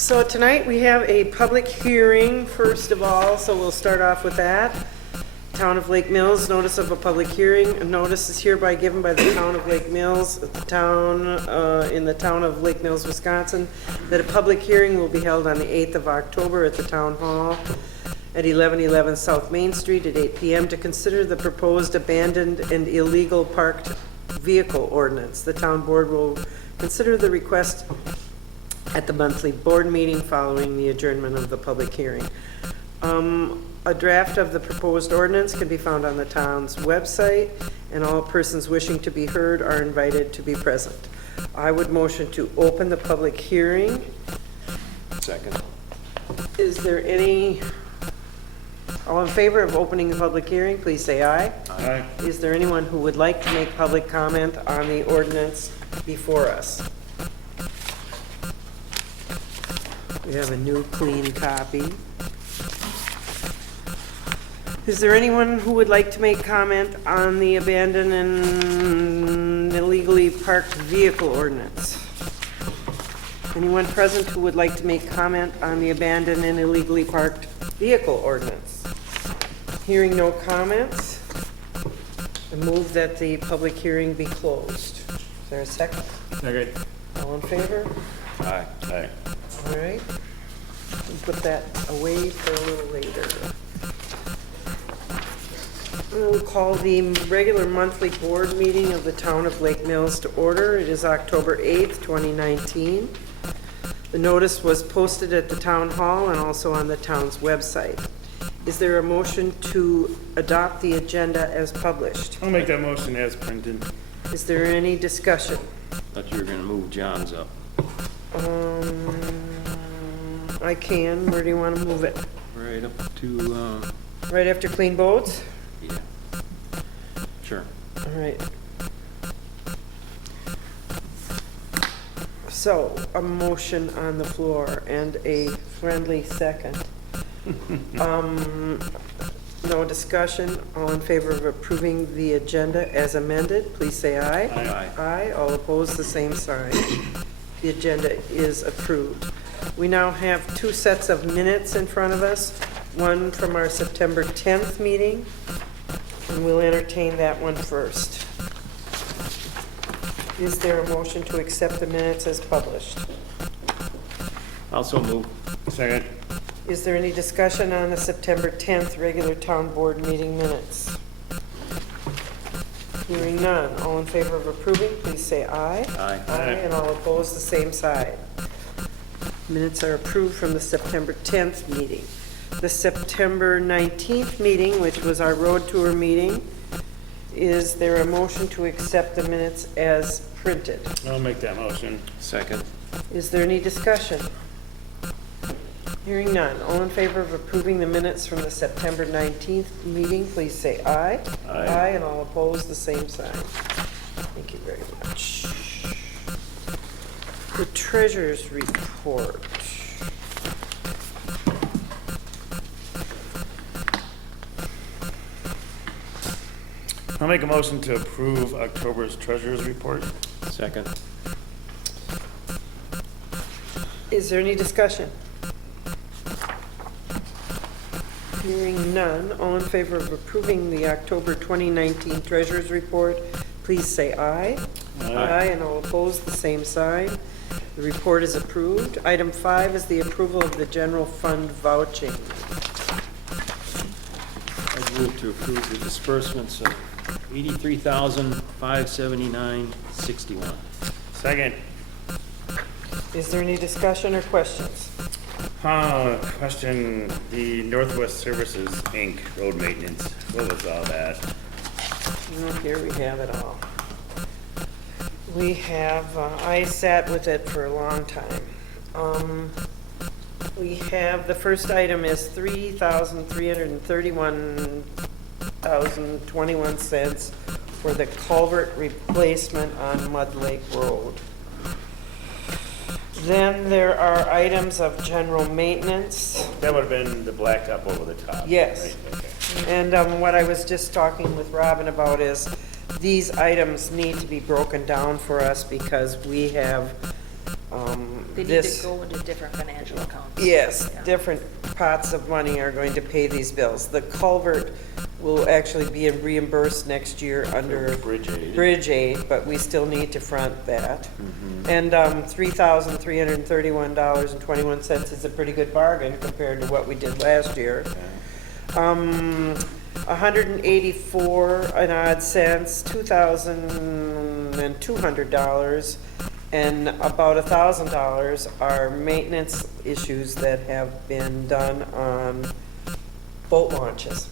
So tonight we have a public hearing, first of all, so we'll start off with that. Town of Lake Mills, notice of a public hearing. A notice is hereby given by the Town of Lake Mills, at the town, in the Town of Lake Mills, Wisconsin, that a public hearing will be held on the 8th of October at the Town Hall at 1111 South Main Street at 8 p.m. to consider the proposed abandoned and illegal parked vehicle ordinance. The town board will consider the request at the monthly board meeting following the adjournment of the public hearing. A draft of the proposed ordinance can be found on the town's website, and all persons wishing to be heard are invited to be present. I would motion to open the public hearing. Second. Is there any, all in favor of opening the public hearing, please say aye. Aye. Is there anyone who would like to make public comment on the ordinance before us? We have a new clean copy. Is there anyone who would like to make comment on the abandoned and illegally parked vehicle ordinance? Anyone present who would like to make comment on the abandoned and illegally parked vehicle ordinance? Hearing no comments, I move that the public hearing be closed. Is there a second? Second. All in favor? Aye. Aye. All right. We'll put that away for a little later. We'll call the regular monthly board meeting of the Town of Lake Mills to order. It is October 8th, 2019. The notice was posted at the town hall and also on the town's website. Is there a motion to adopt the agenda as published? I'll make that motion as printed. Is there any discussion? Thought you were gonna move John's up. I can. Where do you want to move it? Right up to, Right after clean boats? yeah. Sure. All right. So, a motion on the floor and a friendly second. No discussion. All in favor of approving the agenda as amended, please say aye. Aye. Aye. All opposed, the same sign. The agenda is approved. We now have two sets of minutes in front of us, one from our September 10th meeting, and we'll entertain that one first. Is there a motion to accept the minutes as published? Also move. Second. Is there any discussion on the September 10th regular town board meeting minutes? Hearing none. All in favor of approving, please say aye. Aye. Aye, and all opposed, the same side. Minutes are approved from the September 10th meeting. The September 19th meeting, which was our road tour meeting, is there a motion to accept the minutes as printed? I'll make that motion. Second. Is there any discussion? Hearing none. All in favor of approving the minutes from the September 19th meeting, please say aye. Aye. Aye, and all opposed, the same sign. Thank you very much. The treasurer's report. I'll make a motion to approve October's treasurer's report. Second. Is there any discussion? Hearing none. All in favor of approving the October 2019 treasurer's report, please say aye. Aye, and all opposed, the same sign. The report is approved. Item 5 is the approval of the general fund vouching. I move to approve the disbursements of $83,579.61. Second. Is there any discussion or questions? Question, the Northwest Services, Inc. road maintenance, what was all that? Well, here we have it all. We have, I sat with it for a long time. We have, the first item is $3,331.21 for the culvert replacement on Mud Lake Road. Then there are items of general maintenance. That would have been the blacktop over the top. Yes. Right? Okay. And what I was just talking with Robin about is these items need to be broken down for us because we have They need this. to go into different financial accounts. Yes, Yeah. different pots of money are going to pay these bills. The culvert will actually be reimbursed next year under Bridge aid. bridge aid, but we still need to front that. Mhm. And $3,331.21 is a pretty good bargain compared to what we did last year. $184 and odd cents, $2,200, and about $1,000 are maintenance issues that have been done on boat launches.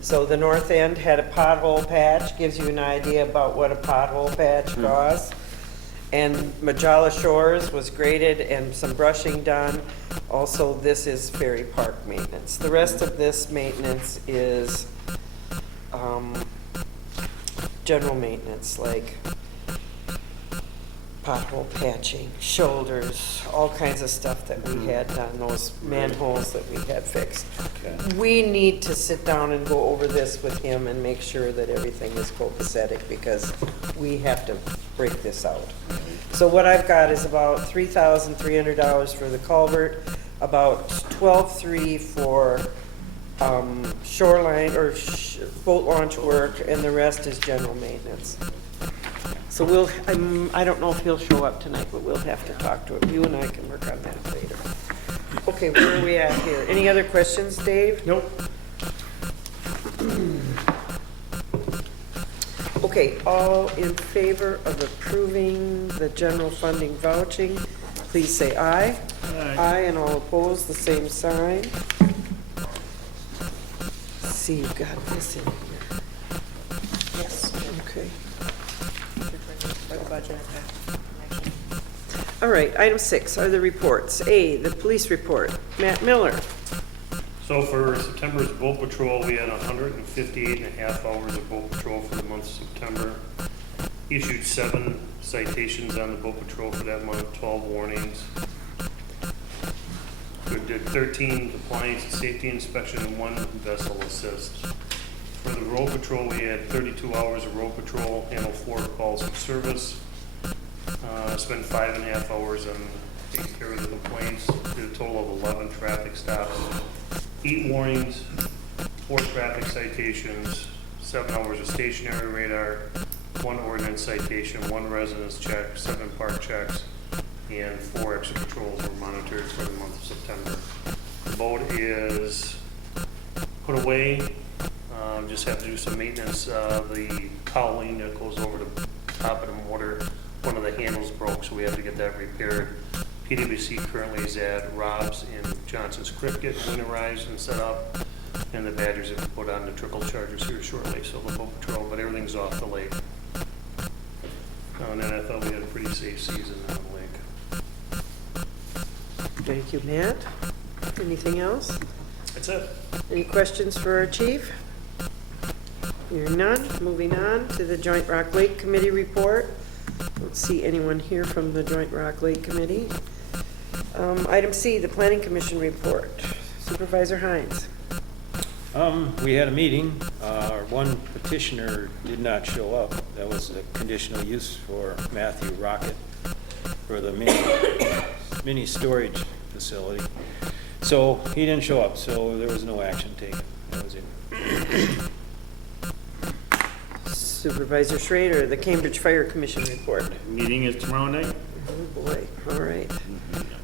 So the north end had a pothole patch, gives you an idea about what a pothole patch costs. And Majala Shores was graded and some brushing done. Also, this is Ferry Park maintenance. The rest of this maintenance is general maintenance, like pothole patching, shoulders, all kinds of stuff that we had done, those manholes that we had fixed. Okay. We need to sit down and go over this with him and make sure that everything is copacetic, because we have to break this out. So what I've got is about $3,300 for the culvert, about $12,300 for shoreline or boat launch work, and the rest is general maintenance. So we'll, I don't know if he'll show up tonight, but we'll have to talk to him. You and I can work on that later. Okay, where are we at here? Any other questions, Dave? Nope. Okay, all in favor of approving the general funding vouching, please say aye. Aye, and all opposed, the same sign. See, you've got this in here. Yes. Okay. For the budget. All right, item 6 are the reports. A, the police report. Matt Miller. So for September's boat patrol, we had 158 and a half hours of boat patrol for the month of September. Issued 7 citations on the boat patrol for that month, 12 warnings. We did 13 compliance and safety inspection and 1 vessel assist. For the road patrol, we had 32 hours of road patrol, handled 4 calls of service. Spent 5.5 hours on taking care of the complaints, did a total of 11 traffic stops, 8 warnings, 4 traffic citations, 7 hours of stationary radar, 1 ordinance citation, 1 residence check, 7 park checks, and 4 extra patrols were monitored for the month of September. The boat is put away, just have to do some maintenance. The cowling that goes over the top of the motor, one of the handles broke, so we have to get that repaired. PWC currently is at Rob's in Johnson's Creek getting winterized and set up, and the Badgers have put on the trickle chargers here shortly, so the boat patrol, but everything's off the lake. And then I thought we had a pretty safe season on the lake. Thank you, Matt. Anything else? That's it. Any questions for our chief? Hearing none, moving on to the Joint Rock Lake Committee report. Don't see anyone here from the Joint Rock Lake Committee. Item C, the Planning Commission report. Supervisor Hines. We had a meeting. One petitioner did not show up. That was a conditional use for Matthew Rocket for the mini storage facility. So he didn't show up, so there was no action taken. That was it. Supervisor Schrader, the Cambridge Fire Commission report. Meeting is tomorrow night. Oh, boy, all right.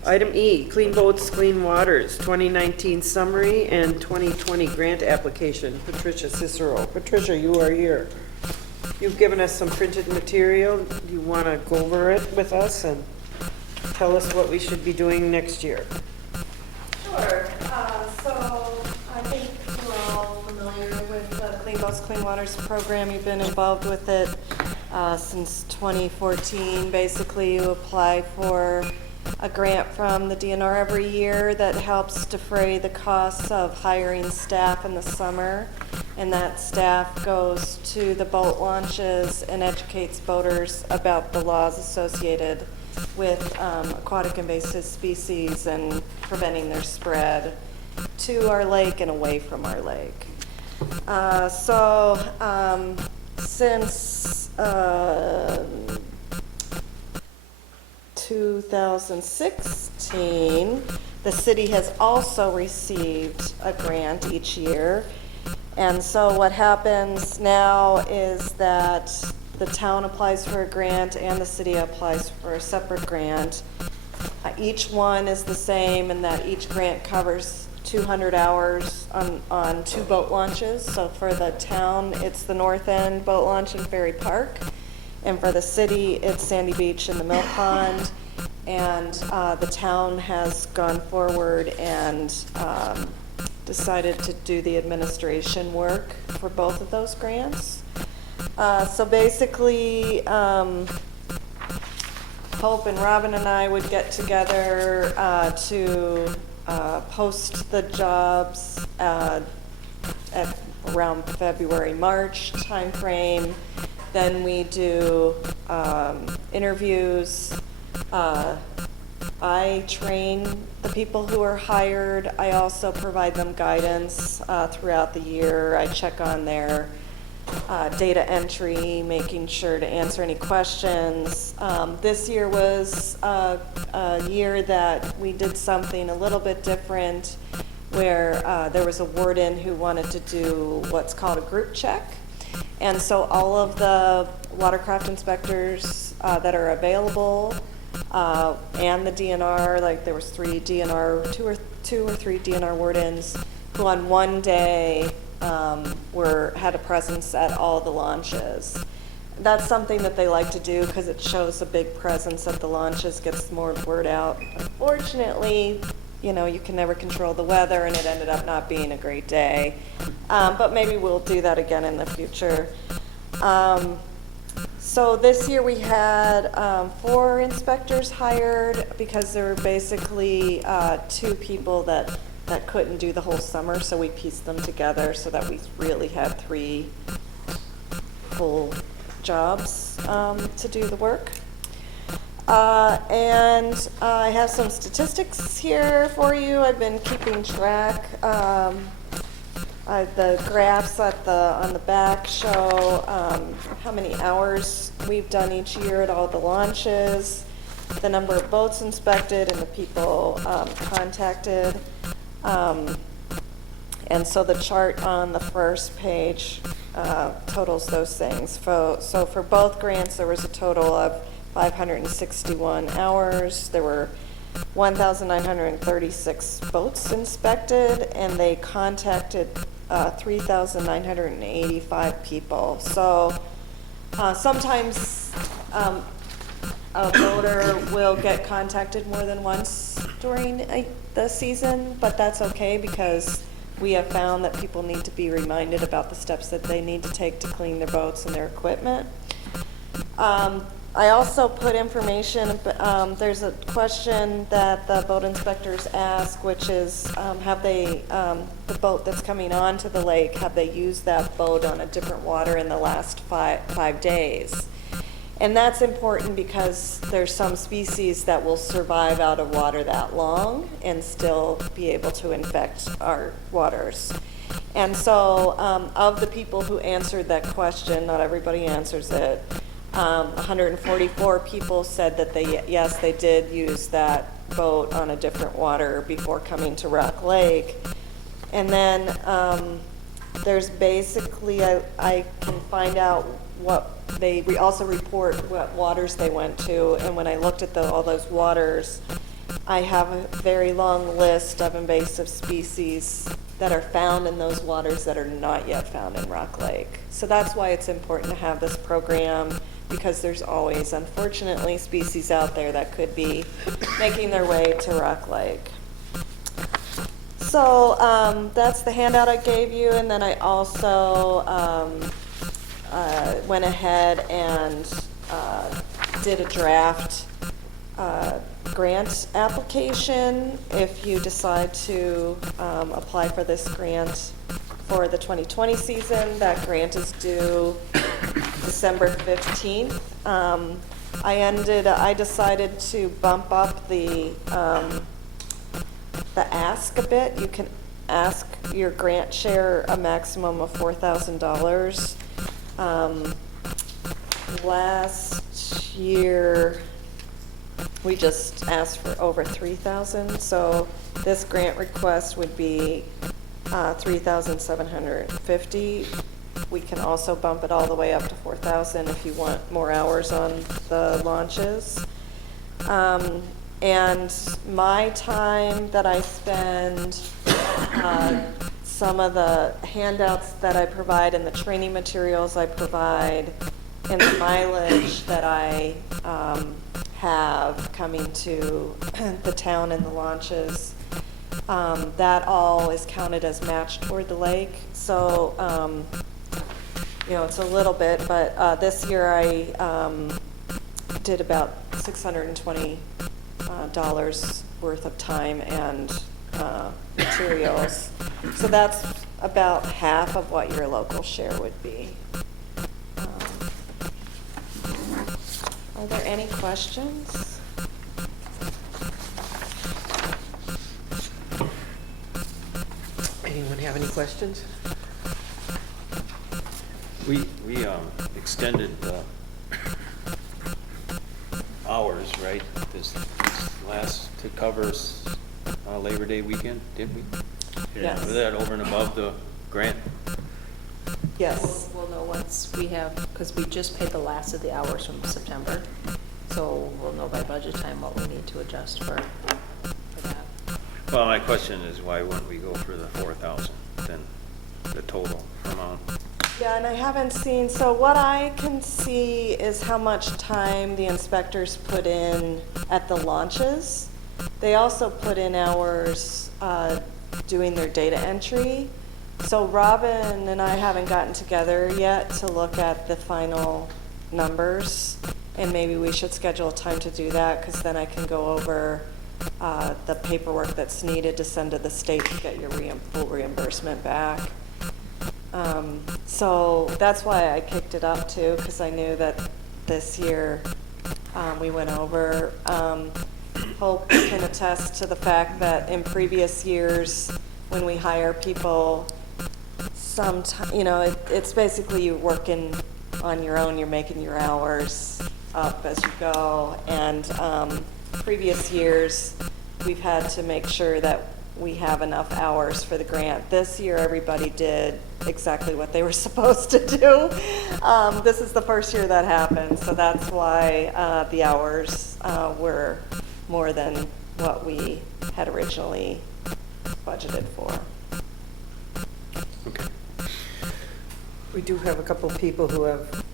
Item E, Clean Boats, Clean Waters, 2019 summary and 2020 grant application. Patricia Cicero. Patricia, you are here. You've given us some printed material. Do you want to go over it with us and tell us what we should be doing next year? Sure. So I think we're all familiar with the Clean Boats, Clean Waters program. You've been involved with it since 2014. Basically, you apply for a grant from the DNR every year that helps defray the costs of hiring staff in the summer. And that staff goes to the boat launches and educates boaters about the laws associated with aquatic invasive species and preventing their spread to our lake and away from our lake. Since 2016, the city has also received a grant each year. And so what happens now is that the town applies for a grant and the city applies for a separate grant. Each one is the same in that each grant covers 200 hours on 2 boat launches. So for the town, it's the North End Boat Launch in Ferry Park. And for the city, it's Sandy Beach and the Mill Pond. And the town has gone forward and decided to do the administration work for both of those grants. So basically, Hope and Robin and I would get together to post the jobs at around February, March timeframe. Then we do interviews. I train the people who are hired. I also provide them guidance throughout the year. I check on their data entry, making sure to answer any questions. This year was a year that we did something a little bit different, where there was a warden who wanted to do what's called a group check. And so all of the watercraft inspectors that are available and the DNR, like there was 3 DNR, two or three DNR wardens who on one day had a presence at all the launches. That's something that they like to do because it shows a big presence at the launches, gets more word out. Unfortunately, you know, you can never control the weather, and it ended up not being a great day. But maybe we'll do that again in the future. So this year we had 4 inspectors hired because there were basically 2 people that couldn't do the whole summer, so we pieced them together so that we really had 3 full jobs to do the work. And I have some statistics here for you. I've been keeping track. The graphs on the back show how many hours we've done each year at all the launches, the number of boats inspected, and the people contacted. And so the chart on the first page totals those things. So for both grants, there was a total of 561 hours. There were 1,936 boats inspected, and they contacted 3,985 people. So sometimes a boater will get contacted more than once during the season, but that's okay because we have found that people need to be reminded about the steps that they need to take to clean their boats and their equipment. I also put information, there's a question that the boat inspectors ask, which is, have they, the boat that's coming onto the lake, have they used that boat on a different water in the last five days? And that's important because there's some species that will survive out of water that long and still be able to infect our waters. And so of the people who answered that question, not everybody answers it, 144 people said that yes, they did use that boat on a different water before coming to Rock Lake. And then there's basically, I can find out what they also report what waters they went to, and when I looked at all those waters, I have a very long list of invasive species that are found in those waters that are not yet found in Rock Lake. So that's why it's important to have this program, because there's always, unfortunately, species out there that could be making their way to Rock Lake. So that's the handout I gave you, and then I also went ahead and did a draft grant application. If you decide to apply for this grant for the 2020 season, that grant is due December 15th. I decided to bump up the ask a bit. You can ask your grant share a maximum of $4,000. Last year, we just asked for over 3,000, so this grant request would be 3,750. We can also bump it all the way up to 4,000 if you want more hours on the launches. And my time that I spend, some of the handouts that I provide and the training materials I provide, and the mileage that I have coming to the town and the launches, that all is counted as match toward the lake. So, you know, it's a little bit, but this year I did about $620 worth of time and materials. So that's about half of what your local share would be. Are there any questions? Anyone have any questions? We extended the hours, right, this last, to cover Labor Day weekend, didn't we? Yes. Was that over and above the grant? Yes. We'll know once we have, because we just paid the last of the hours from September, so we'll know by budget time what we need to adjust for that. Well, my question is, why wouldn't we go for the 4,000 then, the total amount? Yeah, and I haven't seen, so what I can see is how much time the inspectors put in at the launches. They also put in hours doing their data entry. So Robin and I haven't gotten together yet to look at the final numbers, and maybe we should schedule a time to do that, because then I can go over the paperwork that's needed to send to the state to get your full reimbursement back. So that's why I kicked it up too, because I knew that this year we went over. Hope can attest to the fact that in previous years, when we hire people, you know, it's basically you working on your own, you're making your hours up as you go. And previous years, we've had to make sure that we have enough hours for the grant. This year, everybody did exactly what they were supposed to do. This is the first year that happened, so that's why the hours were more than what we had originally budgeted for. Okay. We do have a couple people who have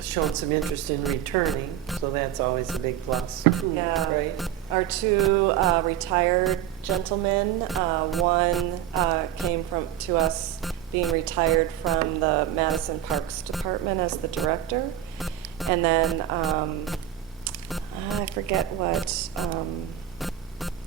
shown some interest in returning, so that's always a big plus too, Yeah. right? Our two retired gentlemen, one came to us being retired from the Madison Parks Department as the director. And then I forget what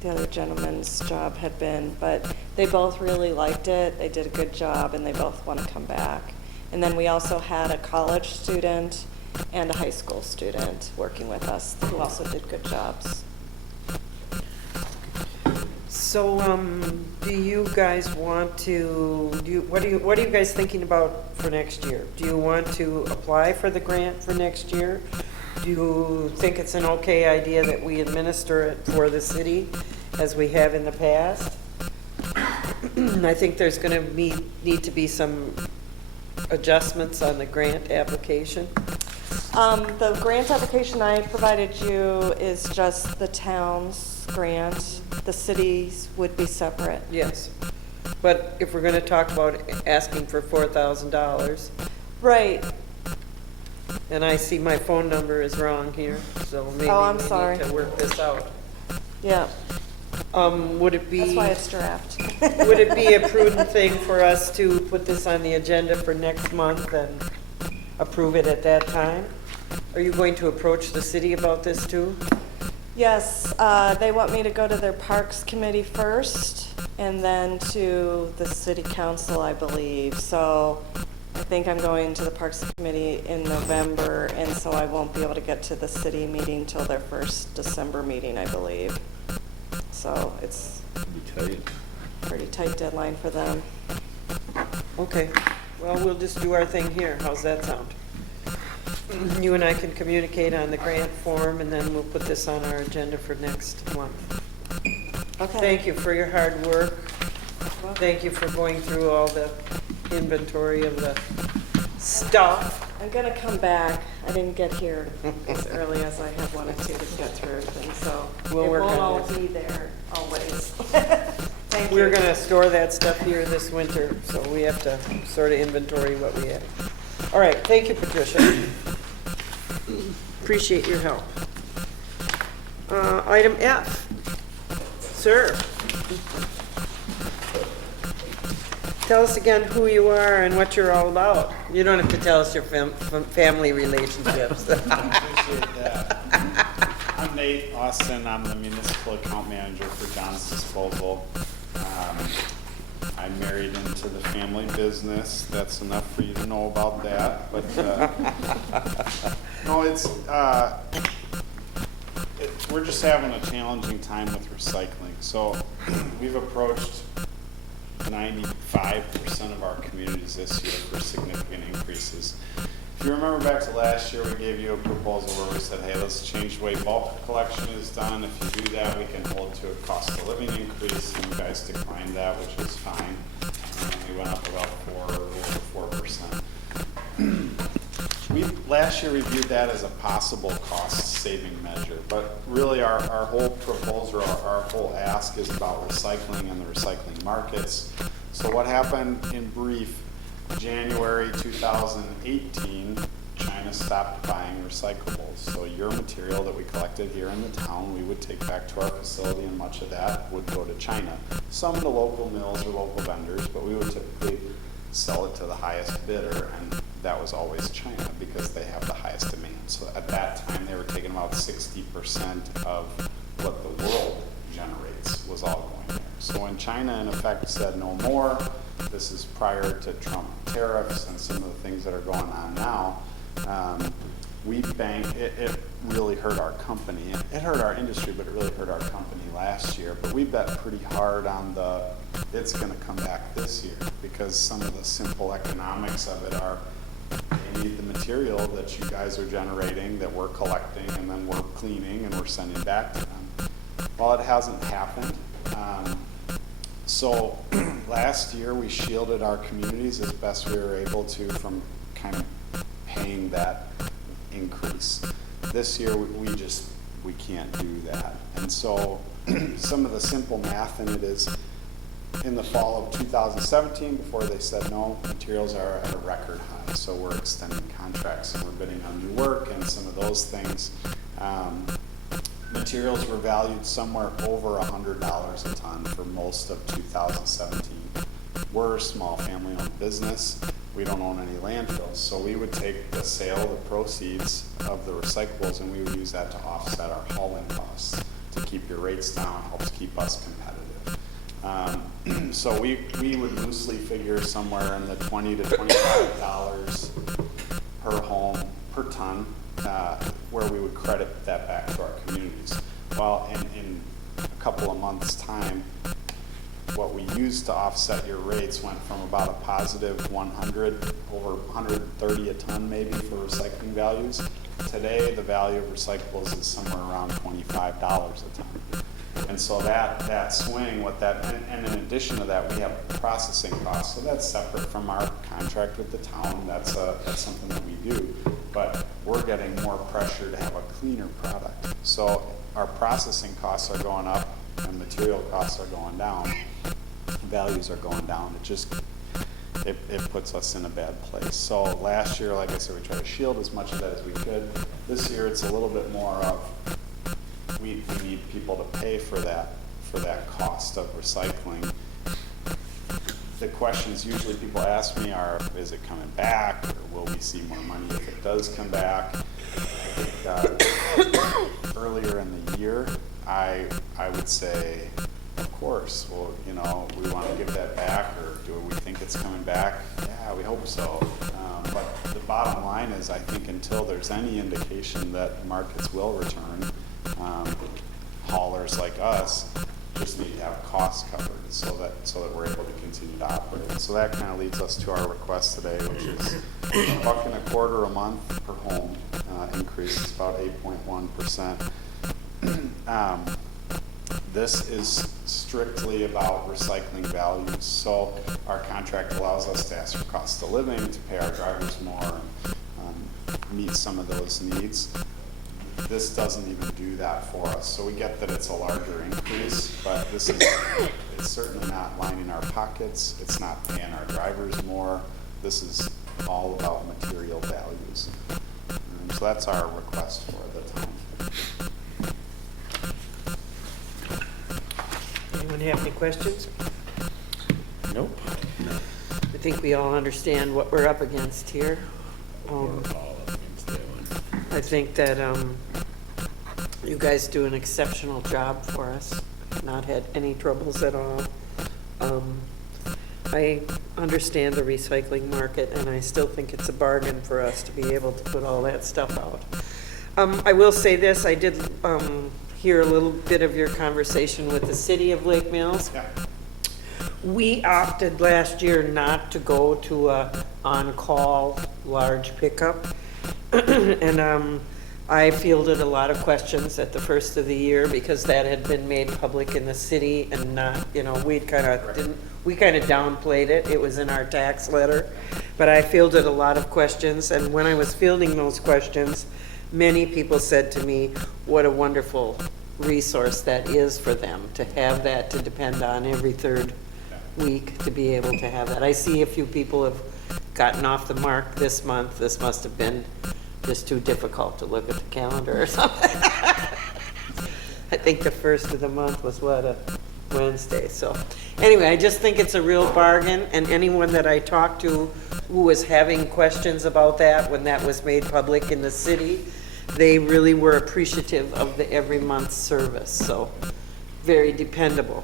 the other gentleman's job had been, but they both really liked it. They did a good job, and they both want to come back. And then we also had a college student and a high school student working with us who also did good jobs. So, do you guys want to, what are you guys thinking about for next year? Do you want to apply for the grant for next year? Do you think it's an okay idea that we administer it for the city as we have in the past? I think there's gonna need to be some adjustments on the grant application. The grant application I provided you is just the town's grant. The cities would be separate. Yes, but if we're gonna talk about asking for $4,000, Right. and I see my phone number is wrong here, so maybe Oh, I'm we sorry. need to work this out. Yeah, Would it be? that's why it's draft. Would it be a prudent thing for us to put this on the agenda for next month and approve it at that time? Are you going to approach the city about this too? Yes, they want me to go to their Parks Committee first, and then to the City Council, I believe. So I think I'm going to the Parks Committee in November, and so I won't be able to get to the city meeting till their first December meeting, I believe. So it's a pretty tight deadline for them. Okay, well, we'll just do our thing here. How's that sound? You and I can communicate on the grant form, and then we'll put this on our agenda for next month. Okay. Thank you for your hard work. Thank you for going through all the inventory of the stuff. I'm gonna come back. I didn't get here as early as I had wanted to get through everything, so We'll it work won't on all this. be there always. Thank you. We're gonna store that stuff here this winter, so we have to sort of inventory what we have. All right, thank you, Patricia. Appreciate your help. Item F, sir. Tell us again who you are and what you're all about. You don't have to tell us your family relationships. Appreciate that. I'm Nate Austin. I'm the municipal account manager for John's Disposal. I married into the family business. That's enough for you to know about that. But no, we're just having a challenging time with recycling. So we've approached 95% of our communities this year for significant increases. If you remember back to last year, we gave you a proposal where we said, hey, let's change the way bulk collection is done. If you do that, we can hold to a cost of living increase, and you guys declined that, which was fine. We went up about over 4%. We last year reviewed that as a possible cost-saving measure, but really our whole proposal, our whole ask is about recycling and the recycling markets. So what happened in brief, January 2018, China stopped buying recyclables. So your material that we collected here in the town, we would take back to our facility, and much of that would go to China. Some to local mills or local vendors, but we would typically sell it to the highest bidder, and that was always China because they have the highest demand. So at that time, they were taking about 60% of what the world generates was all going there. So when China in effect said no more, this is prior to Trump tariffs and some of the things that are going on now, it really hurt our company. It hurt our industry, but it really hurt our company last year. But we bet pretty hard on it's gonna come back this year because some of the simple economics of it are they need the material that you guys are generating, that we're collecting, and then we're cleaning and we're sending back to them. Well, it hasn't happened. So last year we shielded our communities as best we were able to from kind of paying that increase. This year we can't do that. And so some of the simple math in it is in the fall of 2017, before they said no, materials are at a record high. So we're extending contracts and we're bidding on new work and some of those things. Materials were valued somewhere over $100 a ton for most of 2017. We're a small family-owned business. We don't own any landfills, so we would take the sale, the proceeds of the recyclables, and we would use that to offset our hauling costs to keep your rates down, helps keep us competitive. So we would loosely figure somewhere in the $20 to $25 per home per ton, where we would credit that back to our communities. Well, in a couple of months' time, what we used to offset your rates went from about a positive 100, over 130 a ton maybe for recycling values. Today, the value of recyclables is somewhere around $25 a ton. And so that swing, and in addition to that, we have processing costs. So that's separate from our contract with the town. That's something that we do. But we're getting more pressure to have a cleaner product. So our processing costs are going up and material costs are going down. Values are going down. It puts us in a bad place. So last year, like I said, we tried to shield as much of that as we could. This year, it's a little bit more of we need people to pay for that cost of recycling. The questions usually people ask me are, is it coming back, or will we see more money if it does come back? I think earlier in the year, I would say, of course, well, we want to give that back, or do we think it's coming back? Yeah, we hope so. But the bottom line is, I think until there's any indication that markets will return, haulers like us just need to have costs covered so that we're able to continue to operate. So that kind of leads us to our request today, which is $1.25 a month per home increase. It's about 8.1%. This is strictly about recycling values. So our contract allows us to ask for cost of living, to pay our drivers more, and meet some of those needs. This doesn't even do that for us. So we get that it's a larger increase, but it's certainly not lining our pockets. It's not paying our drivers more. This is all about material values. So that's our request for the town. Anyone have any questions? Nope. I think we all understand what we're up against here. I think that you guys do an exceptional job for us. Not had any troubles at all. I understand the recycling market, and I still think it's a bargain for us to be able to put all that stuff out. I will say this, I did hear a little bit of your conversation with the city of Lake Mills. Yeah. We opted last year not to go to a on-call large pickup. And I fielded a lot of questions at the first of the year because that had been made public in the city and not, we kind of downplayed it. It was in our tax letter. But I fielded a lot of questions, and when I was fielding those questions, many people said to me, what a wonderful resource that is for them to have that to depend on every third week, to be able to have that. I see a few people have gotten off the mark this month. This must have been just too difficult to look at the calendar or something. I think the first of the month was a Wednesday. So anyway, I just think it's a real bargain, and anyone that I talked to who was having questions about that when that was made public in the city, they really were appreciative of the every month service. So very dependable.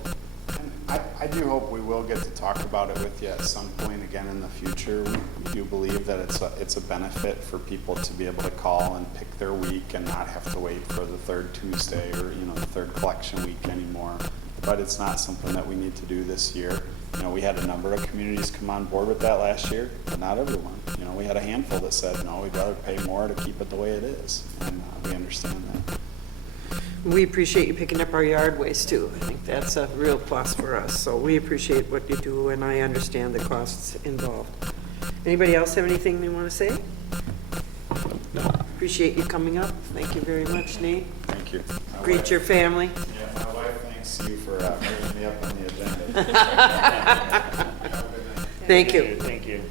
And I do hope we will get to talk about it with you at some point again in the future. We do believe that it's a benefit for people to be able to call and pick their week and not have to wait for the third Tuesday or the third collection week anymore. But it's not something that we need to do this year. We had a number of communities come on board with that last year, but not everyone. We had a handful that said, no, we'd rather pay more to keep it the way it is, and we understand that. We appreciate you picking up our yard waste too. I think that's a real plus for us. So we appreciate what you do, and I understand the costs involved. Anybody else have anything they want to say? No. Appreciate you coming up. Thank you very much, Nate. Thank you. Greet your family. Yeah, my wife thanks you for bringing me up on the agenda. Thank you. Thank you.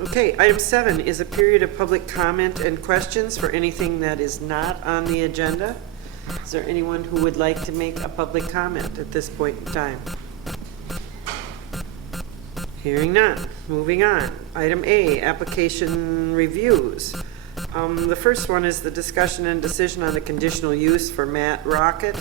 Okay, item 7 is a period of public comment and questions for anything that is not on the agenda. Is there anyone who would like to make a public comment at this point in time? Hearing none. Moving on. Item A, application reviews. The first one is the discussion and decision on the conditional use for Matt Rocket,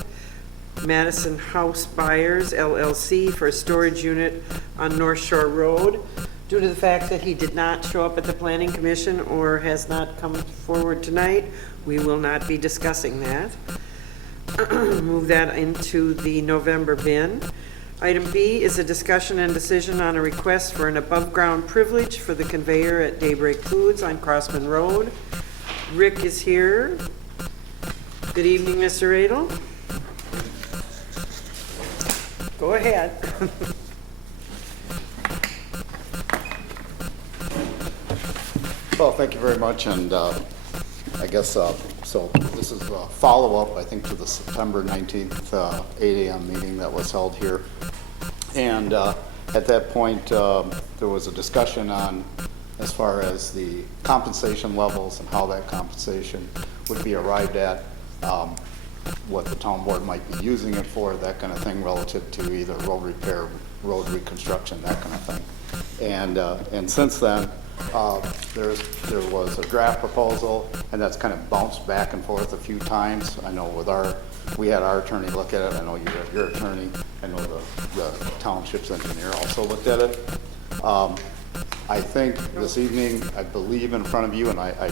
Madison House Buyers LLC for a storage unit on North Shore Road. Due to the fact that he did not show up at the Planning Commission or has not come forward tonight, we will not be discussing that. Move that into the November bin. Item B is a discussion and decision on a request for an above-ground privilege for the conveyor at Daybreak Foods on Crossman Road. Rick is here. Good evening, Mr. Adel. Go ahead. Well, thank you very much, and I guess, so this is a follow-up, I think, to the September 19th 8 a.m. meeting that was held here. And at that point, there was a discussion on, as far as the compensation levels and how that compensation would be arrived at, what the town board might be using it for, that kind of thing, relative to either road repair, road reconstruction, that kind of thing. And since then, there was a draft proposal, and that's kind of bounced back and forth a few times. I know we had our attorney look at it. I know you had your attorney. I know the township's engineer also looked at it. I think this evening, I believe in front of you, and I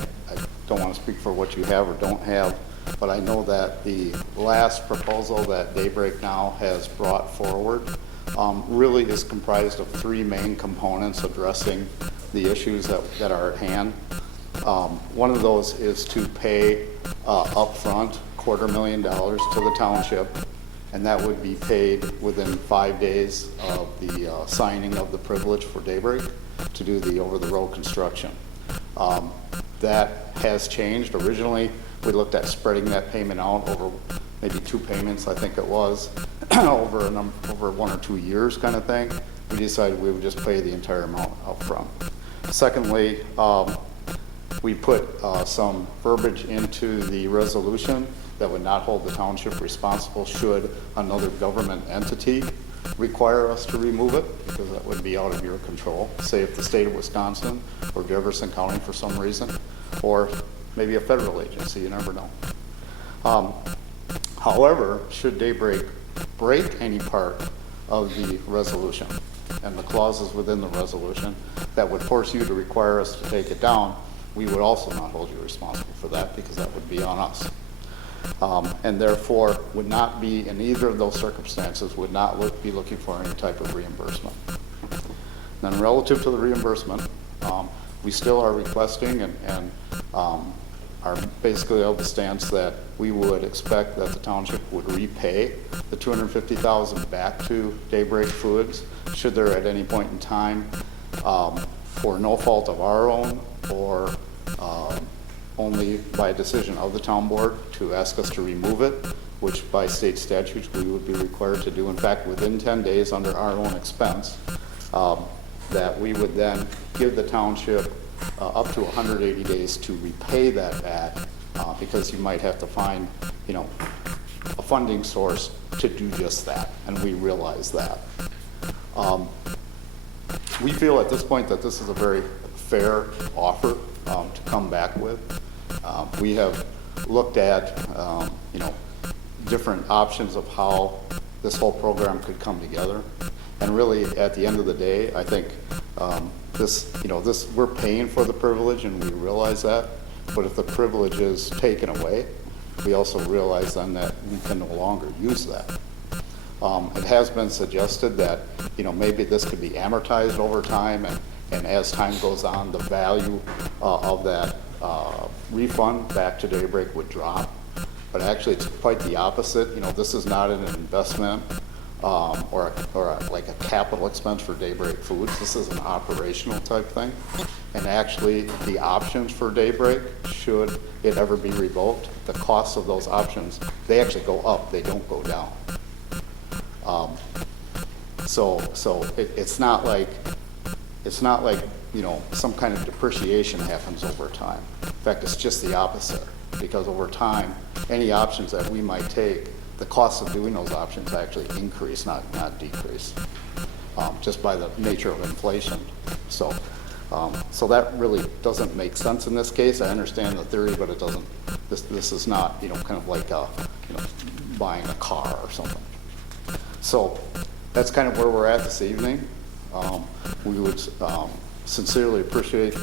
don't want to speak for what you have or don't have, but I know that the last proposal that Daybreak Now has brought forward really is comprised of three main components addressing the issues that are at hand. One of those is to pay upfront $250,000 to the township, and that would be paid within 5 days of the signing of the privilege for Daybreak to do the over-the-road construction. That has changed. Originally, we looked at spreading that payment out over maybe 2 payments, I think it was, over 1 or 2 years kind of thing. We decided we would just pay the entire amount up front. Secondly, we put some verbiage into the resolution that would not hold the township responsible should another government entity require us to remove it, because that would be out of your control. Say if the state of Wisconsin or Jefferson County for some reason, or maybe a federal agency, you never know. However, should Daybreak break any part of the resolution and the clauses within the resolution that would force you to require us to take it down, we would also not hold you responsible for that, because that would be on us. And therefore would not be, in either of those circumstances, would not be looking for any type of reimbursement. Then relative to the reimbursement, we still are requesting and are basically of the stance that we would expect that the township would repay the $250,000 back to Daybreak Foods should there at any point in time, for no fault of our own or only by a decision of the town board, to ask us to remove it, which by state statutes we would be required to do, in fact, within 10 days under our own expense, that we would then give the township up to 180 days to repay that back, because you might have to find, a funding source to do just that, and we realize that. We feel at this point that this is a very fair offer to come back with. We have looked at, different options of how this whole program could come together. And really, at the end of the day, I think we're paying for the privilege, and we realize that. But if the privilege is taken away, we also realize then that we can no longer use that. It has been suggested that, maybe this could be amortized over time, and as time goes on, the value of that refund back to Daybreak would drop. But actually, it's quite the opposite. This is not an investment or like a capital expense for Daybreak Foods. This is an operational type thing. And actually, the options for Daybreak, should it ever be revoked, the costs of those options, they actually go up, they don't go down. So it's not like some kind of depreciation happens over time. In fact, it's just the opposite, because over time, any options that we might take, the cost of doing those options actually increase, not decrease, just by the nature of inflation. So that really doesn't make sense in this case. I understand the theory, but it doesn't. This is not, kind of like buying a car or something. So that's kind of where we're at this evening. We would sincerely appreciate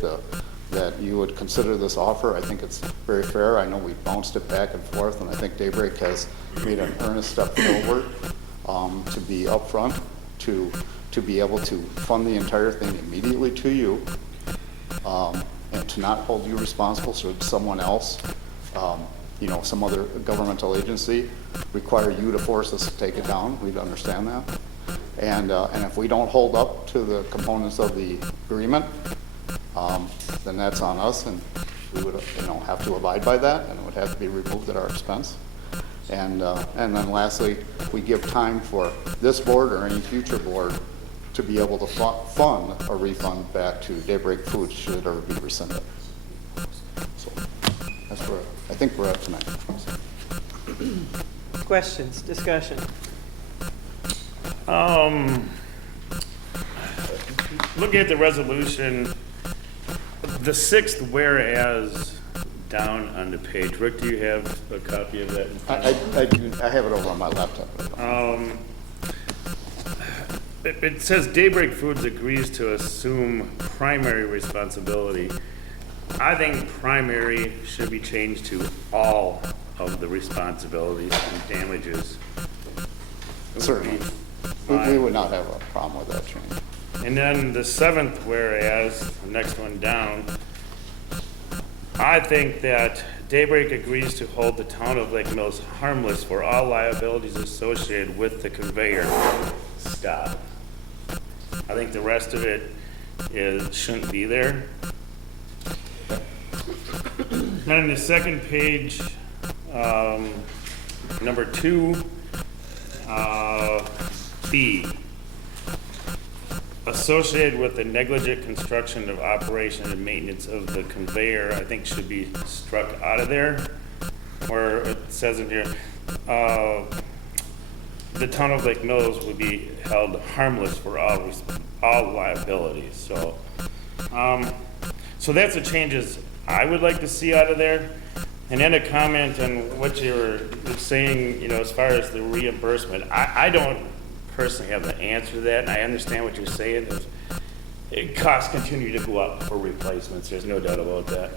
that you would consider this offer. I think it's very fair. I know we bounced it back and forth, and I think Daybreak has made an earnest step forward to be upfront, to be able to fund the entire thing immediately to you, and to not hold you responsible should someone else, some other governmental agency require you to force us to take it down. We'd understand that. And if we don't hold up to the components of the agreement, then that's on us, and we would, have to abide by that, and it would have to be removed at our expense. And then lastly, we give time for this board or any future board to be able to fund a refund back to Daybreak Foods should it ever be rescinded. So that's where I think we're at tonight. Questions, discussion? Looking at the resolution, the sixth whereas down on the page. Rick, do you have a copy of that in front of you? I have it over on my laptop. It says Daybreak Foods agrees to assume primary responsibility. I think primary should be changed to all of the responsibilities and damages. Certainly. We would not have a problem with that change. And then the seventh whereas, the next one down, I think that Daybreak agrees to hold the town of Lake Mills harmless for all liabilities associated with the conveyor. Stop. I think the rest of it shouldn't be there. And on the second page, number 2, B. Associated with the negligent construction of operation and maintenance of the conveyor, I think should be struck out of there. Where it says in here, the town of Lake Mills would be held harmless for all liabilities, so. So that's the changes I would like to see out of there. And then a comment on what you're saying, you know, as far as the reimbursement. I don't personally have the answer to that, and I understand what you're saying. Costs continue to go up for replacements, there's no doubt about that.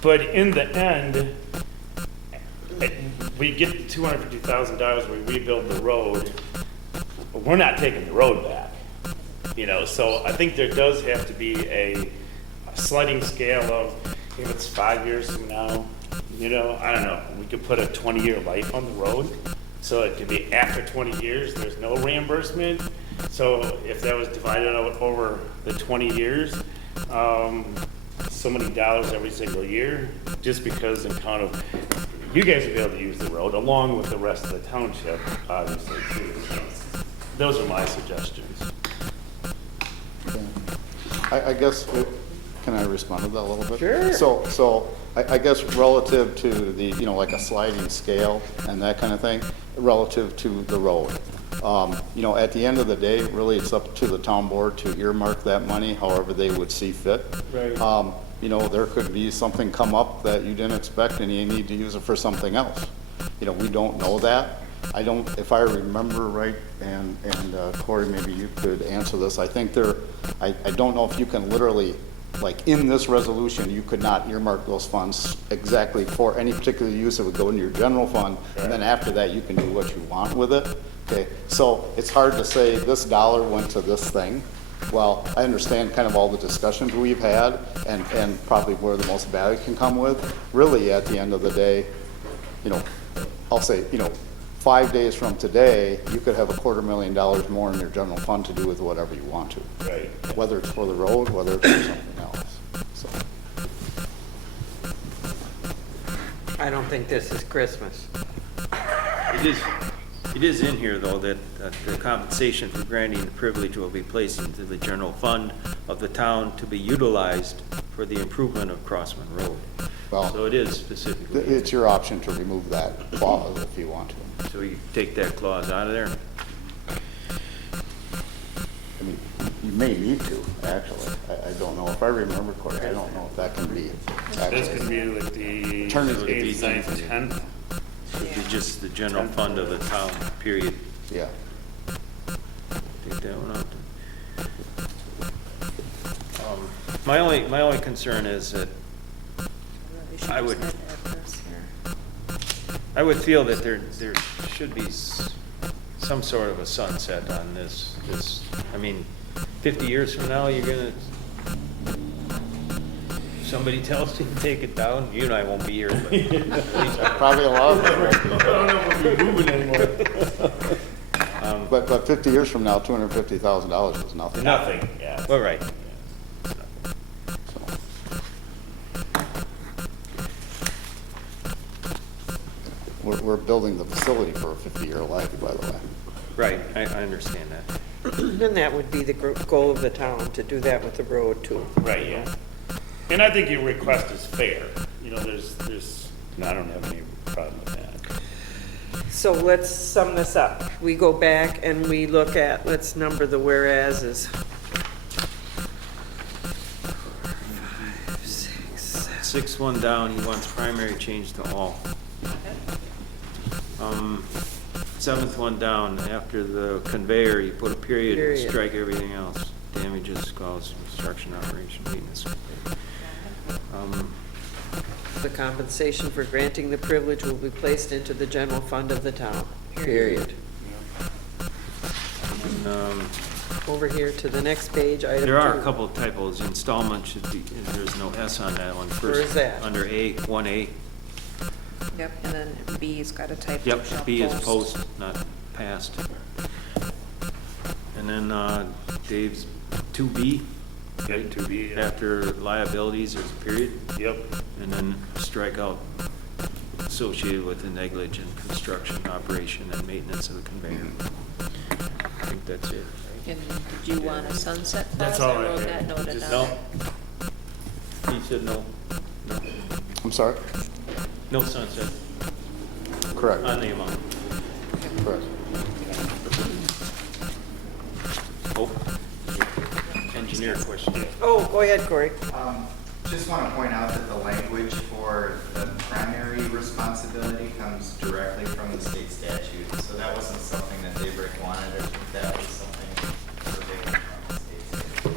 But in the end, we get the $250,000, we rebuild the road, but we're not taking the road back. You know, so I think there does have to be a sliding scale of, if it's 5 years from now, you know, I don't know, we could put a 20-year life on the road. So it could be after 20 years, there's no reimbursement. So if that was divided out over the 20 years, so many dollars every single year, just because in count of, you guys would be able to use the road along with the rest of the township, obviously, too. So those are my suggestions. I guess, can I respond to that a little bit? Sure. So I guess relative to the, you know, like a sliding scale and that kind of thing, relative to the road. You know, at the end of the day, really, it's up to the town board to earmark that money however they would see fit. Right. You know, there could be something come up that you didn't expect and you need to use it for something else. You know, we don't know that. I don't, if I remember right, and Corey, maybe you could answer this, I think I don't know if you can literally, like in this resolution, you could not earmark those funds exactly for any particular use. It would go into your general fund, and then after that, you can do what you want with it. Okay, so it's hard to say this dollar went to this thing. Well, I understand kind of all the discussions we've had and probably where the most value can come with. Really, at the end of the day, you know, I'll say, you know, 5 days from today, you could have $250,000 more in your general fund to do with whatever you want to. Right. Whether it's for the road, whether it's for something else, so. I don't think this is Christmas. It is in here, though, that the compensation for granting the privilege will be placed into the general fund of the town to be utilized for the improvement of Crossman Road. Well, So it is specifically, it's your option to remove that clause if you want to. so you take that clause out of there. I mean, you may need to, actually. I don't know. If I remember correctly, I don't know if that can be This actually. could be like the Turn it- 8th, 9th, 10th. Should be just the general fund of the town, period. Yeah. Take that one out. My only concern is that I would feel that there should be some sort of a sunset on this. I mean, 50 years from now, you're gonna, somebody tells you to take it down, you and I won't be here, but Probably a lot of them. I don't know if we'll be moving anymore. But 50 years from now, $250,000 is nothing. Nothing, yeah. all right. So. We're building the facility for a 50-year life, by the way. Right, I understand that. And that would be the goal of the town, to do that with the road too. Right, yeah. And I think your request is fair. You know, I don't have any problem with that. So let's sum this up. We go back and we look at, let's number the whereases. 6th one down, he wants primary change to all. 7th one down, after the conveyor, you put a period and Period. strike everything else. Damages, calls, construction, operation, maintenance. The compensation for granting the privilege will be placed into the general fund of the town, period. And, Over here to the next page, item 2. there are a couple of typos. Installment should be, there's no S on that one. Where is that? Under A, 1A. Yep, and then B's got a typo. Yep, shall B is post, not past. And then Dave's 2B, Get to be, after liabilities, there's a period. yep. And then strike out associated with the negligent construction, operation, and maintenance of the conveyor. I think that's it. And did you want a sunset clause? That's all I wrote had. that noted Just- down. No. He said no. No, I'm sorry? no sunset Correct, on the amount. correct. Oh, engineer question. Oh, go ahead, Corey. Just want to point out that the language for the primary responsibility comes directly from the state statute. So that wasn't something that Daybreak wanted, I think that was something verbatim from the state statute.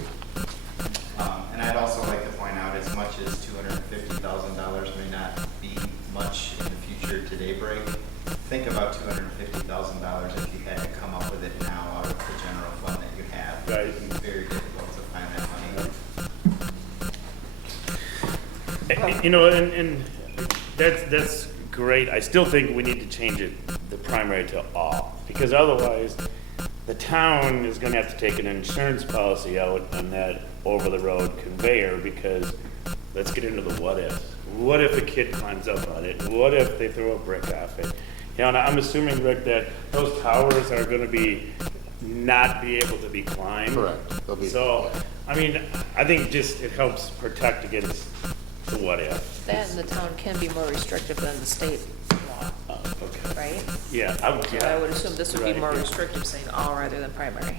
And I'd also like to point out, as much as $250,000 may not be much in the future to Daybreak, think about $250,000 if you had to come up with it now out of the general fund that you have. Right. It'd be very difficult to find that money. You know, and that's great. I still think we need to change it, the primary to all, because otherwise, the town is gonna have to take an insurance policy out on that over-the-road conveyor, because let's get into the what ifs. What if a kid climbs up on it? What if they throw a brick off it? You know, and I'm assuming, Rick, that those towers are gonna not be able to be climbed. Correct. They'll be- So, I mean, I think just it helps protect against the what if. That and the town can be more restrictive than the state law, Okay. right? Yeah, So I would assume this would be Right, more yeah. restrictive, saying all rather than primary.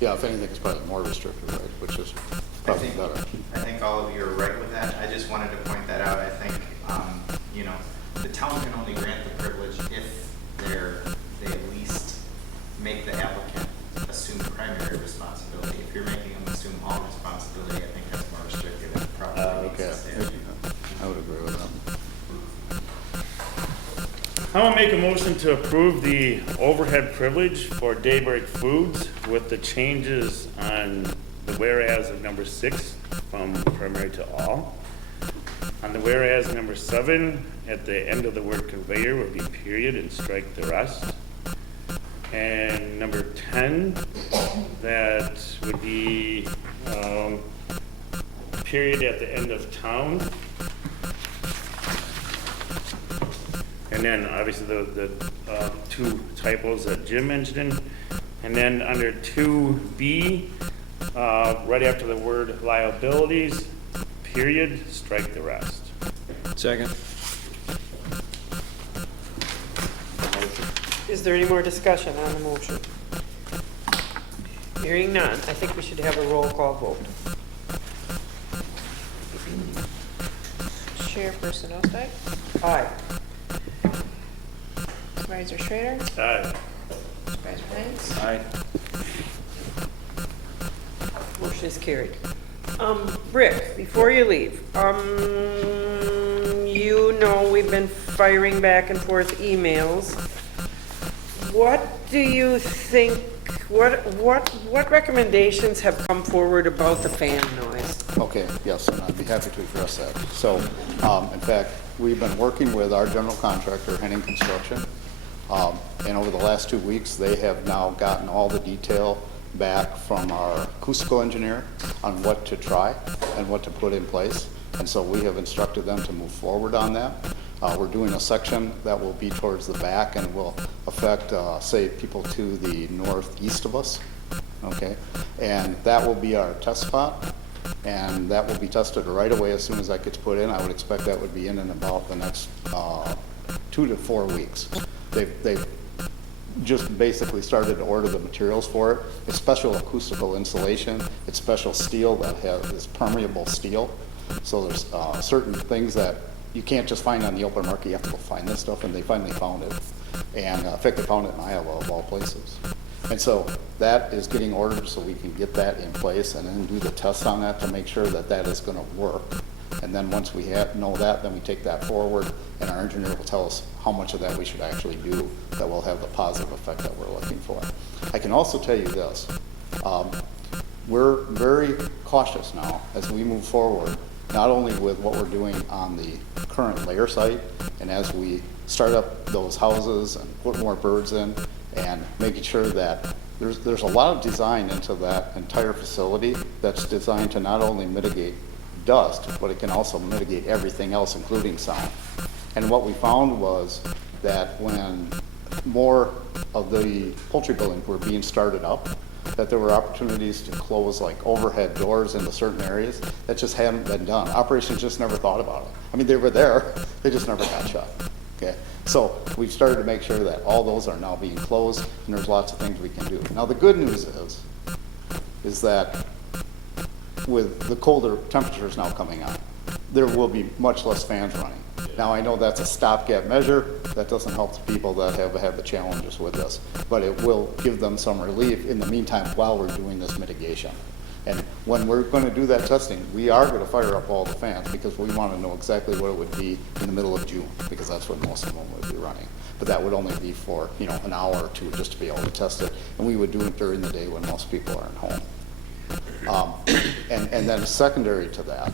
Yeah, if anything, it's probably more restrictive, right, which is I probably think, better. I think all of you are right with that. I just wanted to point that out. I think, you know, the town can only grant the privilege if they at least make the applicant assume primary responsibility. If you're making them assume all responsibility, I think that's more restrictive and it probably makes Okay, the statute. I would agree with that. I'm gonna make a motion to approve the overhead privilege for Daybreak Foods with the changes on the whereas of number 6 from primary to all. On the whereas number 7, at the end of the word conveyor would be period and strike the rest. And number 10, that would be, period at the end of town. And then obviously the 2 typos that Jim mentioned. And then under 2B, right after the word liabilities, period, strike the rest. Second. Is there any more discussion on the motion? Hearing none, I think we should have a roll call vote. Chairperson Osdike, Aye. Supervisor Schrader, Supervisor Hines. Aye. Motion is carried. Rick, before you leave, you know we've been firing back and forth emails. What do you think, what recommendations have come forward about the fan noise? Okay, yes, and I'd be happy to address that. So, in fact, we've been working with our general contractor, Henning Construction, and over the last 2 weeks, they have now gotten all the detail back from our acoustical engineer on what to try and what to put in place. And so we have instructed them to move forward on that. We're doing a section that will be towards the back and will affect, say, people to the northeast of us, okay? And that will be our test spot, and that will be tested right away as soon as that gets put in. I would expect that would be in about the next 2 to 4 weeks. They've just basically started to order the materials for it. It's special acoustical insulation. It's special steel that is permeable steel. So there's certain things that you can't just find on the open market. You have to go find this stuff, and they finally found it. And in fact, they found it in Iowa, of all places. And so that is getting ordered so we can get that in place and then do the tests on that to make sure that that is going to work. And then once we know that, then we take that forward, and our engineer will tell us how much of that we should actually do that will have the positive effect that we're looking for. I can also tell you this. We're very cautious now as we move forward, not only with what we're doing on the current layer site, and as we start up those houses and put more birds in, and making sure that there's a lot of design into that entire facility that's designed to not only mitigate dust, but it can also mitigate everything else, including sound. And what we found was that when more of the poultry buildings were being started up, that there were opportunities to close like overhead doors into certain areas that just hadn't been done. Operations just never thought about it. I mean, they were there, they just never got shut. Okay, so we've started to make sure that all those are now being closed, and there's lots of things we can do. Now, the good news is that with the colder temperatures now coming on, there will be much less fans running. Now, I know that's a stopgap measure. That doesn't help the people that have had the challenges with this, but it will give them some relief in the meantime while we're doing this mitigation. And when we're going to do that testing, we are going to fire up all the fans because we want to know exactly what it would be in the middle of June, because that's when most of them would be running. But that would only be for, you know, an hour or two just to be able to test it, and we would do it during the day when most people aren't home. And then secondary to that,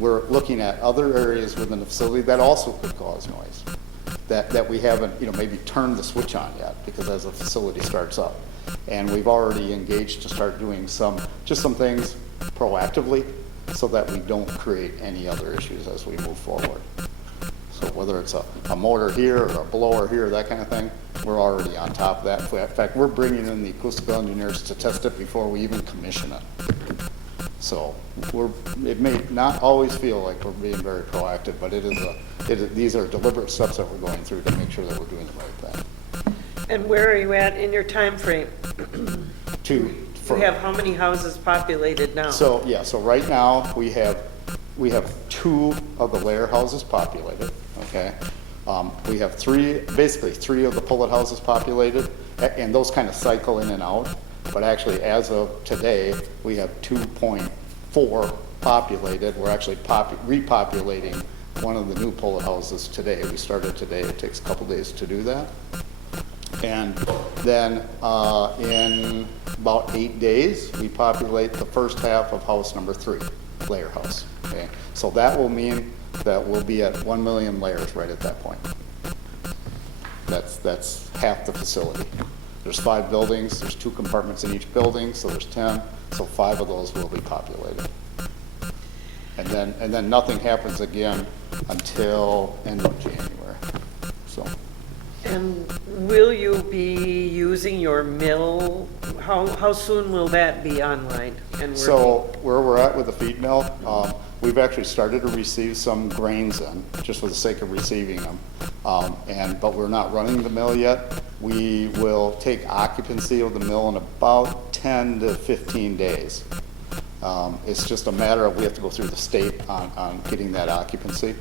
we're looking at other areas within the facility that also could cause noise, that we haven't, you know, maybe turned the switch on yet, because as the facility starts up. And we've already engaged to start doing some things proactively so that we don't create any other issues as we move forward. So whether it's a motor here or a blower here, that kind of thing, we're already on top of that. In fact, we're bringing in the acoustical engineers to test it before we even commission it. So it may not always feel like we're being very proactive, but these are deliberate steps that we're going through to make sure that we're doing the right thing. And where are you at in your time frame? You have how many houses populated now? So right now, we have 2 of the layer houses populated, okay? We have basically three of the pullet houses populated, and those kind of cycle in and out. But actually, as of today, we have 2.4 populated. We're actually repopulating one of the new pullet houses today. We started today. It takes a couple days to do that. And then in about 8 days, we populate the first half of house number 3, layer house. Okay, so that will mean that we'll be at 1 million layers right at that point. That's half the facility. There's 5 buildings. There's 2 compartments in each building, so there's 10. So 5 of those will be populated. And then nothing happens again until end of January. So. And will you be using your mill? How soon will that be online and working? So where we're at with the feed mill, we've actually started to receive some grains in, just for the sake of receiving them. But we're not running the mill yet. We will take occupancy of the mill in about 10 to 15 days. It's just a matter of we have to go through the state on getting that occupancy.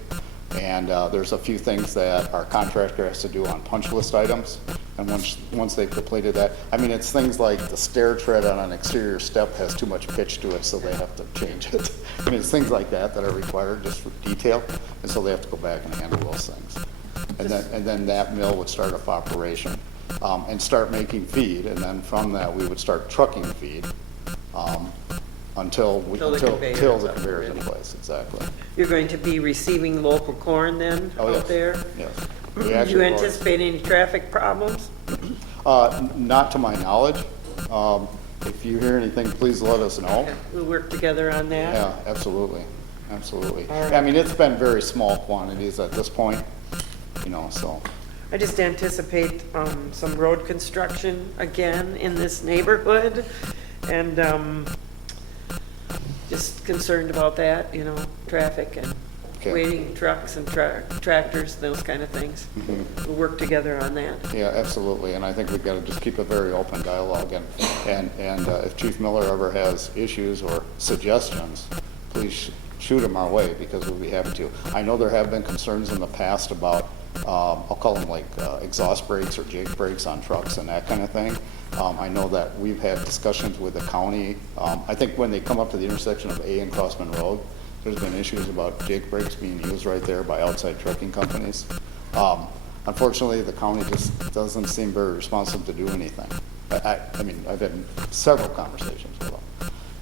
And there's a few things that our contractor has to do on punch list items. And once they've completed that, I mean, it's things like the stair tread on an exterior step has too much pitch to it, so they have to change it. I mean, it's things like that that are required just for detail, and so they have to go back and handle those things. And then that mill would start up operation and start making feed, and then from that we would start trucking feed until the conveyor's in place. Exactly. You're going to be receiving local corn then out there? Yes. Do you anticipate any traffic problems? Not to my knowledge. If you hear anything, please let us know. Okay. We'll work together on that. Yeah, absolutely. Absolutely. All right. I mean, it's been very small quantities at this point, you know, so. I just anticipate some road construction again in this neighborhood, and just concerned about that, you know, traffic and waiting trucks and tractors, those kind of things. Mm-hmm. We'll work together on that. Yeah, absolutely, and I think we've got to just keep a very open dialogue, and if Chief Miller ever has issues or suggestions, please shoot them our way, because we'll be happy to. I know there have been concerns in the past about, I'll call them like exhaust brakes or jake brakes on trucks and that kind of thing. I know that we've had discussions with the county. I think when they come up to the intersection of A and Crossman Road, There's been issues about jake brakes being used right there by outside trucking companies. Unfortunately, the county just doesn't seem very responsive to do anything. I mean, I've had several conversations with them,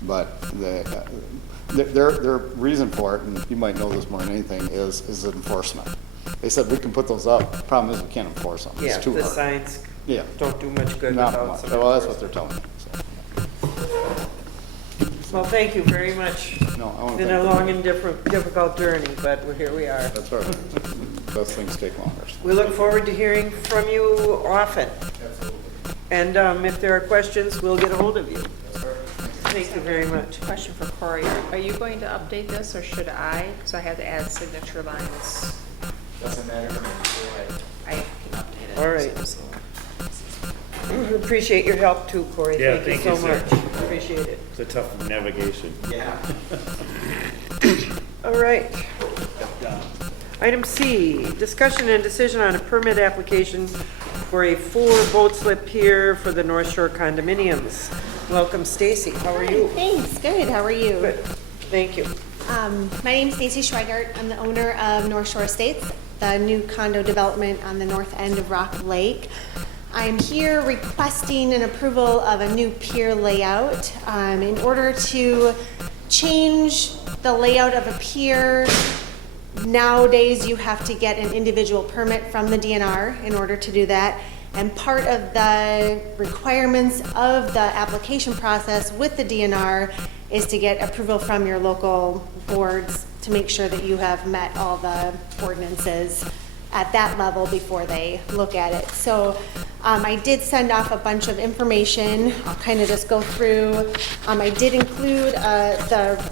but their reason for it, and you might know this more than anything, is enforcement. They said we can put those up, problem is we can't enforce them, Yeah, it's too the hard. signs Yeah, don't do much good not without much, some well, that's what enforcement. they're telling me, so. Well, thank you very much. No, I want to Been a long and difficult journey, but here we are. That's right, those things take longer. We look forward to hearing from you often. And if there are questions, we'll get a hold of you. Thank you very much. Question for Corey, are you going to update this, or should I? Because I had to add signature lines. Doesn't matter to me, go ahead. I can update it. All right. We appreciate your help too, Corey. Yeah, Thank you thank so you, much. sir. Appreciate it. It's a tough navigation. Yeah. All right. Item C, discussion and decision on a permit application for a 4-boat slip pier for the North Shore condominiums. Welcome, Stacy. How are you? Thanks, good, how are you? Good. Thank you. My name's Stacy Schweigart, I'm the owner of North Shore Estates, the new condo development on the north end of Rock Lake. I'm here requesting an approval of a new pier layout. In order to change the layout of a pier, nowadays you have to get an individual permit from the DNR in order to do that. And part of the requirements of the application process with the DNR is to get approval from your local boards to make sure that you have met all the ordinances at that level before they look at it. So I did send off a bunch of information. I'll kind of just go through. I did include the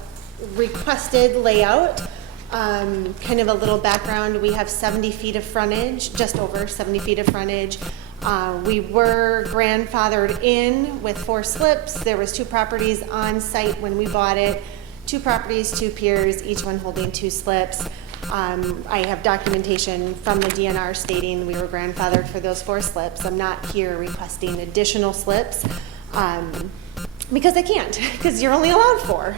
requested layout. Kind of a little background, we have 70 feet of frontage, just over 70 feet of frontage. We were grandfathered in with 4 slips. There was 2 properties on site when we bought it. 2 properties, 2 piers, each one holding 2 slips. I have documentation from the DNR stating we were grandfathered for those 4 slips. I'm not here requesting additional slips. Because I can't, because you're only allowed 4.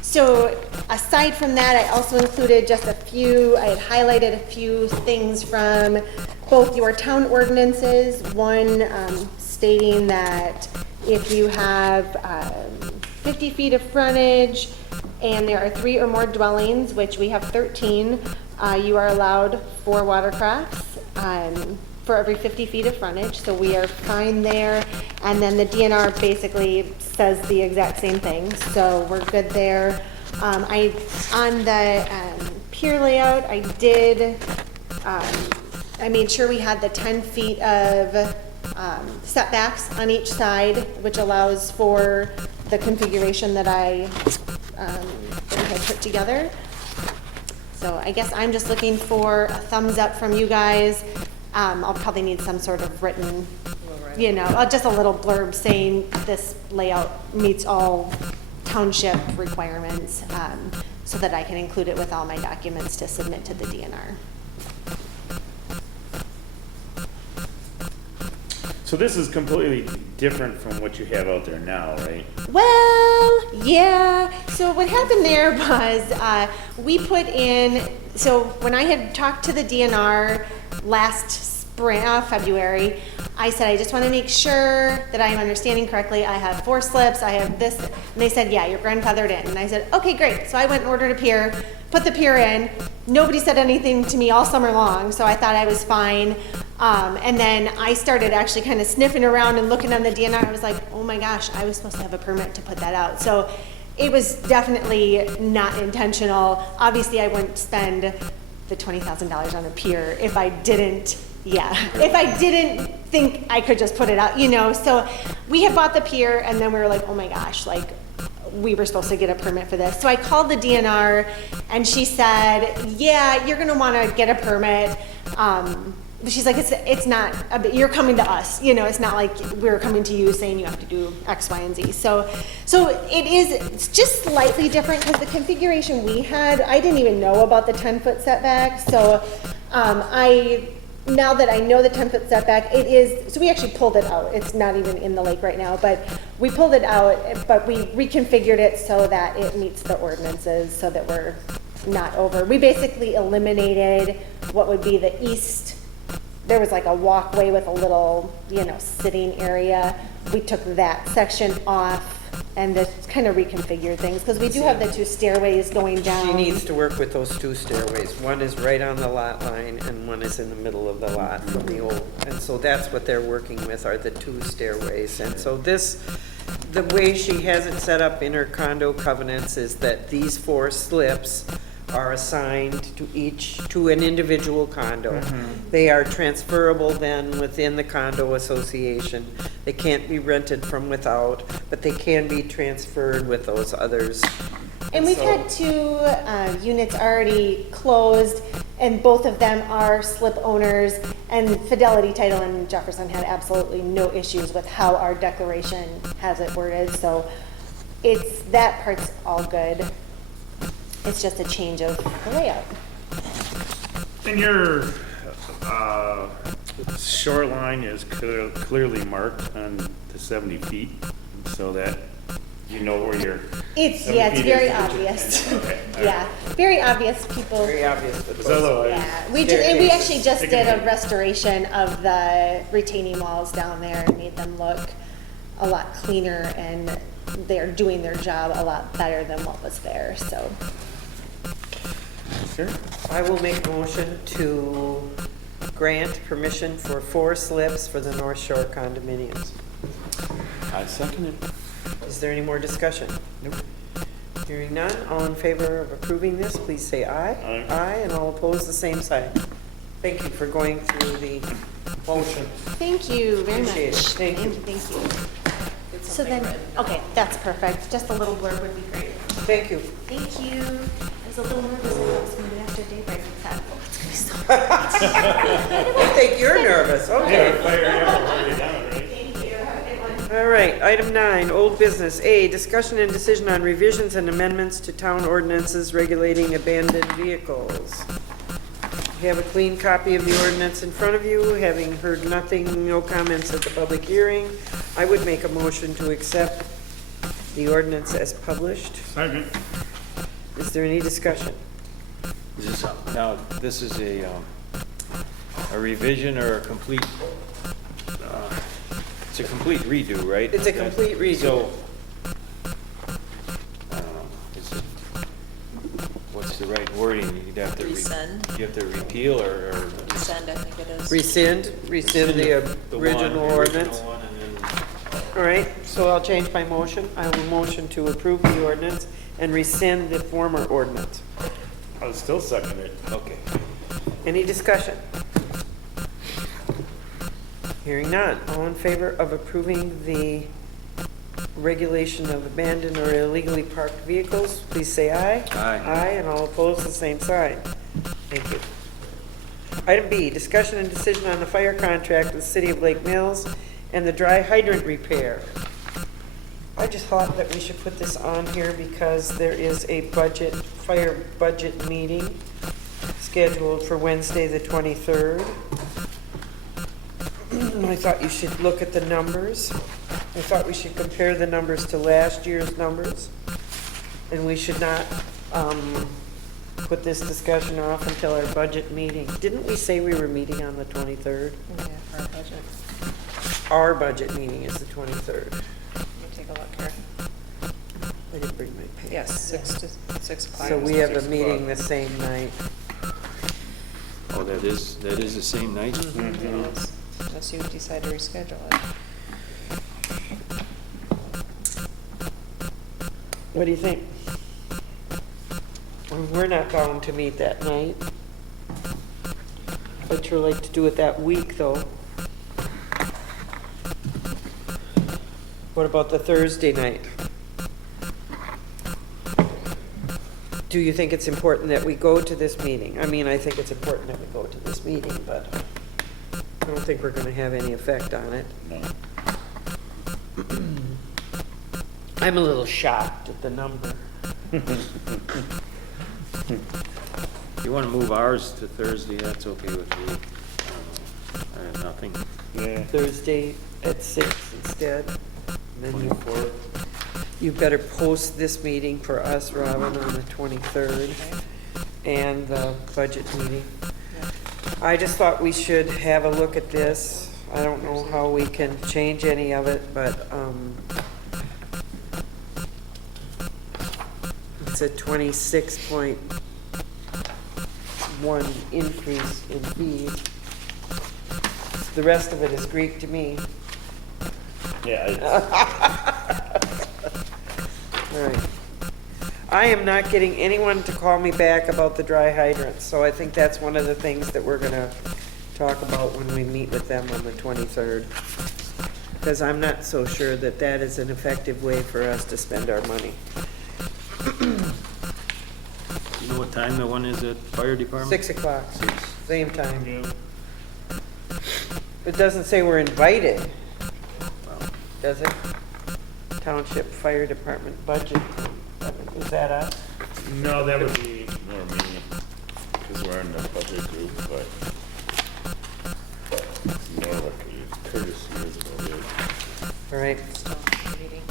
So aside from that, I also included just a few, I had highlighted a few things from both your town ordinances. One stating that if you have 50 feet of frontage and there are 3 or more dwellings, which we have 13, you are allowed 4 watercrafts. For every 50 feet of frontage, so we are fine there. And then the DNR basically says the exact same thing, so we're good there. On the pier layout, I made sure we had the 10 feet of setbacks on each side, which allows for the configuration that I had put together. So I guess I'm just looking for a thumbs up from you guys. I'll probably need some sort of written, just a little blurb saying this layout meets all township requirements, so that I can include it with all my documents to submit to the DNR. So this is completely different from what you have out there now, right? Well, yeah. So what happened there was we put in, so when I had talked to the DNR last spring, February, I said, I just want to make sure that I'm understanding correctly. I have 4 slips, I have this. And they said, yeah, you're grandfathered in. And I said, okay, great. So I went and ordered a pier, put the pier in. Nobody said anything to me all summer long, so I thought I was fine. And then I started actually kind of sniffing around and looking on the DNR. I was like, oh my gosh, I was supposed to have a permit to put that out. So it was definitely not intentional. Obviously, I wouldn't spend the $20,000 on a pier if I didn't think I could just put it out, So we had bought the pier, and then we were like, oh my gosh, we were supposed to get a permit for this. So I called the DNR, and she said, yeah, you're gonna wanna get a permit. But she's like, it's not, you're coming to us, it's not like we're coming to you saying you have to do X, Y, and Z. So it's just slightly different because the configuration we had, I didn't even know about the 10-foot setback. So I now that I know the 10-foot setback, it is, so we actually pulled it out. It's not even in the lake right now, but we pulled it out, but we reconfigured it so that it meets the ordinances, so that we're not over. We basically eliminated what would be the east. There was like a walkway with a little, sitting area. We took that section off and just kind of reconfigured things, because we do have the 2 stairways going down. She needs to work with those 2 stairways. One is right on the lot line and one is in the middle of the lot from the old. And so that's what they're working with, are the 2 stairways. And so the way she has it set up in her condo covenants is that these 4 slips are assigned to an individual condo. They are transferable then within the condo association. They can't be rented from without, but they can be transferred with those others. And we've so- had 2 units already closed, and both of them are slip owners, and Fidelity Title and Jefferson had absolutely no issues with how our declaration has it worded, so that part's all good. It's just a change of the layout. And your shoreline is clearly marked on the 70 feet, so that you know where you're. It's 70 it's feet very is- obvious. Okay, all right. Yeah, very obvious, people. Very obvious. But Because otherwise, Yeah, and we actually just They did can a be- restoration of the retaining walls down there and made them look a lot cleaner, and they're doing their job a lot better than what was there, so. Sure. I will make a motion to grant permission for 4 slips for the North Shore condominiums. I second it. Is there any more discussion? Nope. Hearing none, all in favor of approving this, please say aye. Aye. Aye, and all opposed, the same sign. Thank you for going through the motion. Thank you very much. Appreciate it. Thank you. Thank you. Get So something then, written. okay, that's perfect. Just a little blurb would be great. Thank you. Thank you. I was a little nervous. I thought it was going to be after daybreak. I thought, oh, it's going to be so. I think you're nervous, okay. Thank you. Have a good one. All right, item 9, old business. A, discussion and decision on revisions and amendments to town ordinances regulating abandoned vehicles. You have a clean copy of the ordinance in front of you. Having heard nothing, no comments at the public hearing, I would make a motion to accept the ordinance as published. Second. Is there any discussion? Is this, now, this is a revision or a complete, it's a complete redo, right? It's a complete redo. So, I don't know, is it, what's the right wording? You'd have to. Rescind. You have to repeal or? Rescind, I think it is. Rescind the original ordinance? Original one, and then, All right, so I'll change my motion. I will motion to approve the ordinance and rescind the former ordinance. I would still second it. okay. Any discussion? Hearing none. All in favor of approving the regulation of abandoned or illegally parked vehicles, please say aye. Aye. Aye, and all opposed, the same sign. Thank you. Item B, discussion and decision on the fire contract with the City of Lake Mills and the dry hydrant repair. I just thought that we should put this on here because there is a fire budget meeting scheduled for Wednesday, the 23rd. I thought you should look at the numbers. I thought we should compare the numbers to last year's numbers. And we should not put this discussion off until our budget meeting. Didn't we say we were meeting on the 23rd? Yeah, for our budget. Our budget meeting is the 23rd. Let me take a look here. I didn't bring my pen. Yes, 6 o'clock. So we have a meeting the same night. Oh, that is the same night? Yes, unless you decide to reschedule it. What do you think? We're not bound to meet that night. I'd sure like to do it that week, though. What about the Thursday night? Do you think it's important that we go to this meeting? I mean, I think it's important that we go to this meeting, but I don't think we're gonna have any effect on it. No. I'm a little shocked at the number. If you want to move ours to Thursday, that's okay with me. nothing. Yeah. Thursday at 6 instead. And then you better post this meeting for us, Robin, on the 23rd, and the budget meeting. I just thought we should have a look at this. I don't know how we can change any of it, but it's a 26.1 increase in fees. The rest of it is Greek to me. Yeah, All right. I am not getting anyone to call me back about the dry hydrants, so I think that's one of the things that we're gonna talk about when we meet with them on the 23rd. Because I'm not so sure that that is an effective way for us to spend our money. You know what time the one is at fire department? 6 o'clock, same time. Yeah. It doesn't say we're invited, does it? Township Fire Department budget, is that us? No, that would be, more me, because we're in the budget group, but it's more like a courtesy is what it is. All right, It's an open meeting.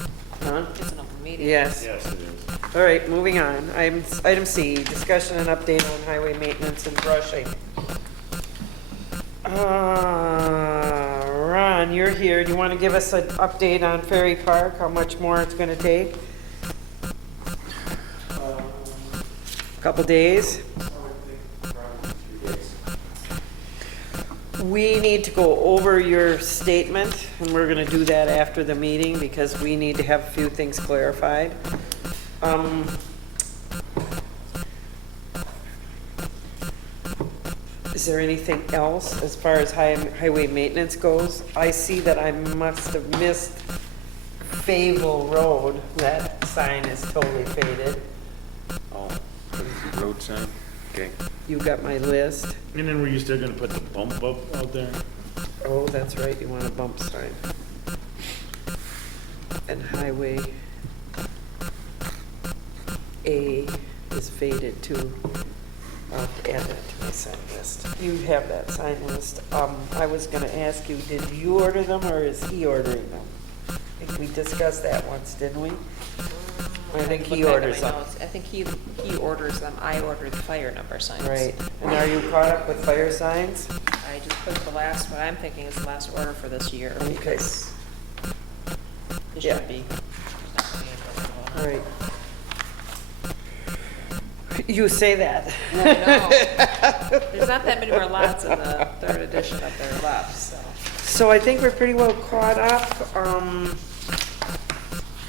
huh? It's an open meeting. Yes. yes, it is. All right, moving on. Item C, discussion and update on highway maintenance and brushing. Ron, you're here. Do you want to give us an update on Ferry Park, how much more it's gonna take? Couple days? We need to go over your statement, and we're gonna do that after the meeting, because we need to have a few things clarified. Is there anything else as far as highway maintenance goes? I see that I must have missed Fayetteville Road. That sign is totally faded. Oh, what is the road sign? Okay. You got my list. And then were you still gonna put the bump up out there? Oh, that's right, you want a bump sign. And highway A is faded too. I'll have to add that to my sign list. You have that sign list. I was gonna ask you, did you order them or is he ordering them? I think we discussed that once, didn't we? I think he Look back at orders my them. notes. I think he orders them. I order the fire number signs. Right. And are you caught up with fire signs? I just put the last, what I'm thinking is the last order for this year. Okay. Because it Yeah. should be. All right. You say that. I know. There's not that many more lots in the third edition up there left, so. So I think we're pretty well caught up.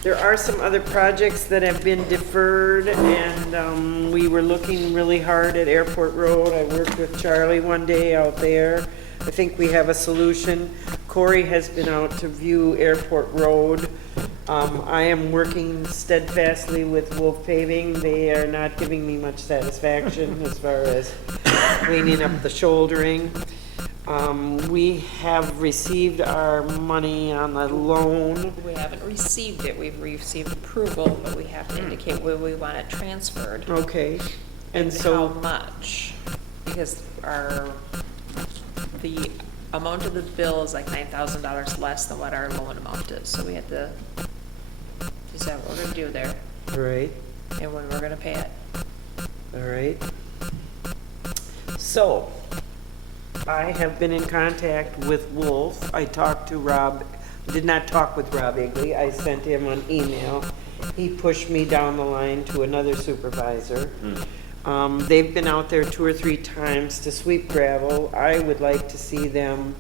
There are some other projects that have been deferred, and we were looking really hard at Airport Road. I worked with Charlie one day out there. I think we have a solution. Corey has been out to view Airport Road. I am working steadfastly with Wolf Paving. They are not giving me much satisfaction as far as cleaning up the shouldering. We have received our money on the loan. We haven't received it. We've received approval, but we have to indicate where we want it transferred. Okay, and And so. how much? Because the amount of the bill is like $9,000 less than what our loan amount is. So we have to decide what we're gonna do there All right, and when we're gonna pay it. all right. So, I have been in contact with Wolf. I talked to Rob, did not talk with Rob Igley. I sent him an email. He pushed me down the line to another supervisor. They've been out there 2 or 3 times to sweep gravel. I would like to see them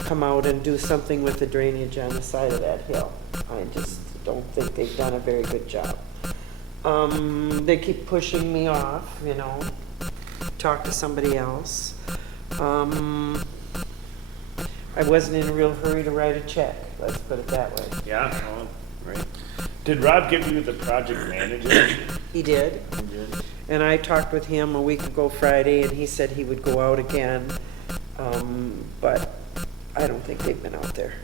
come out and do something with the drainage on the side of that hill. I just don't think they've done a very good job. They keep pushing me off, you know, talk to somebody else. I wasn't in a real hurry to write a check, let's put it that way. Yeah, well, right. Did Rob give you the project manager? He did. And I talked with him a week ago Friday, and he said he would go out again, but I don't think they've been out there.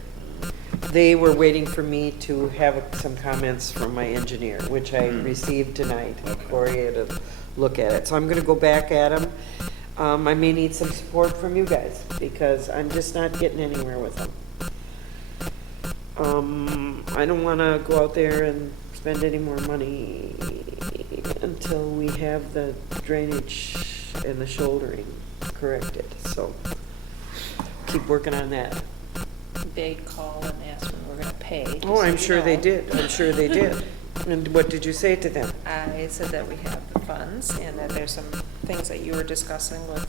They were waiting for me to have some comments from my engineer, which I received tonight. Corey had a look at it, so I'm gonna go back at him. I may need some support from you guys, because I'm just not getting anywhere with them. I don't wanna go out there and spend any more money until we have the drainage and the shouldering corrected, so keep working on that. They call and ask when we're gonna pay. just Oh, so I'm you sure they know. did, I'm sure they did. And what did you say to them? I said that we have the funds and that there's some things that you were discussing with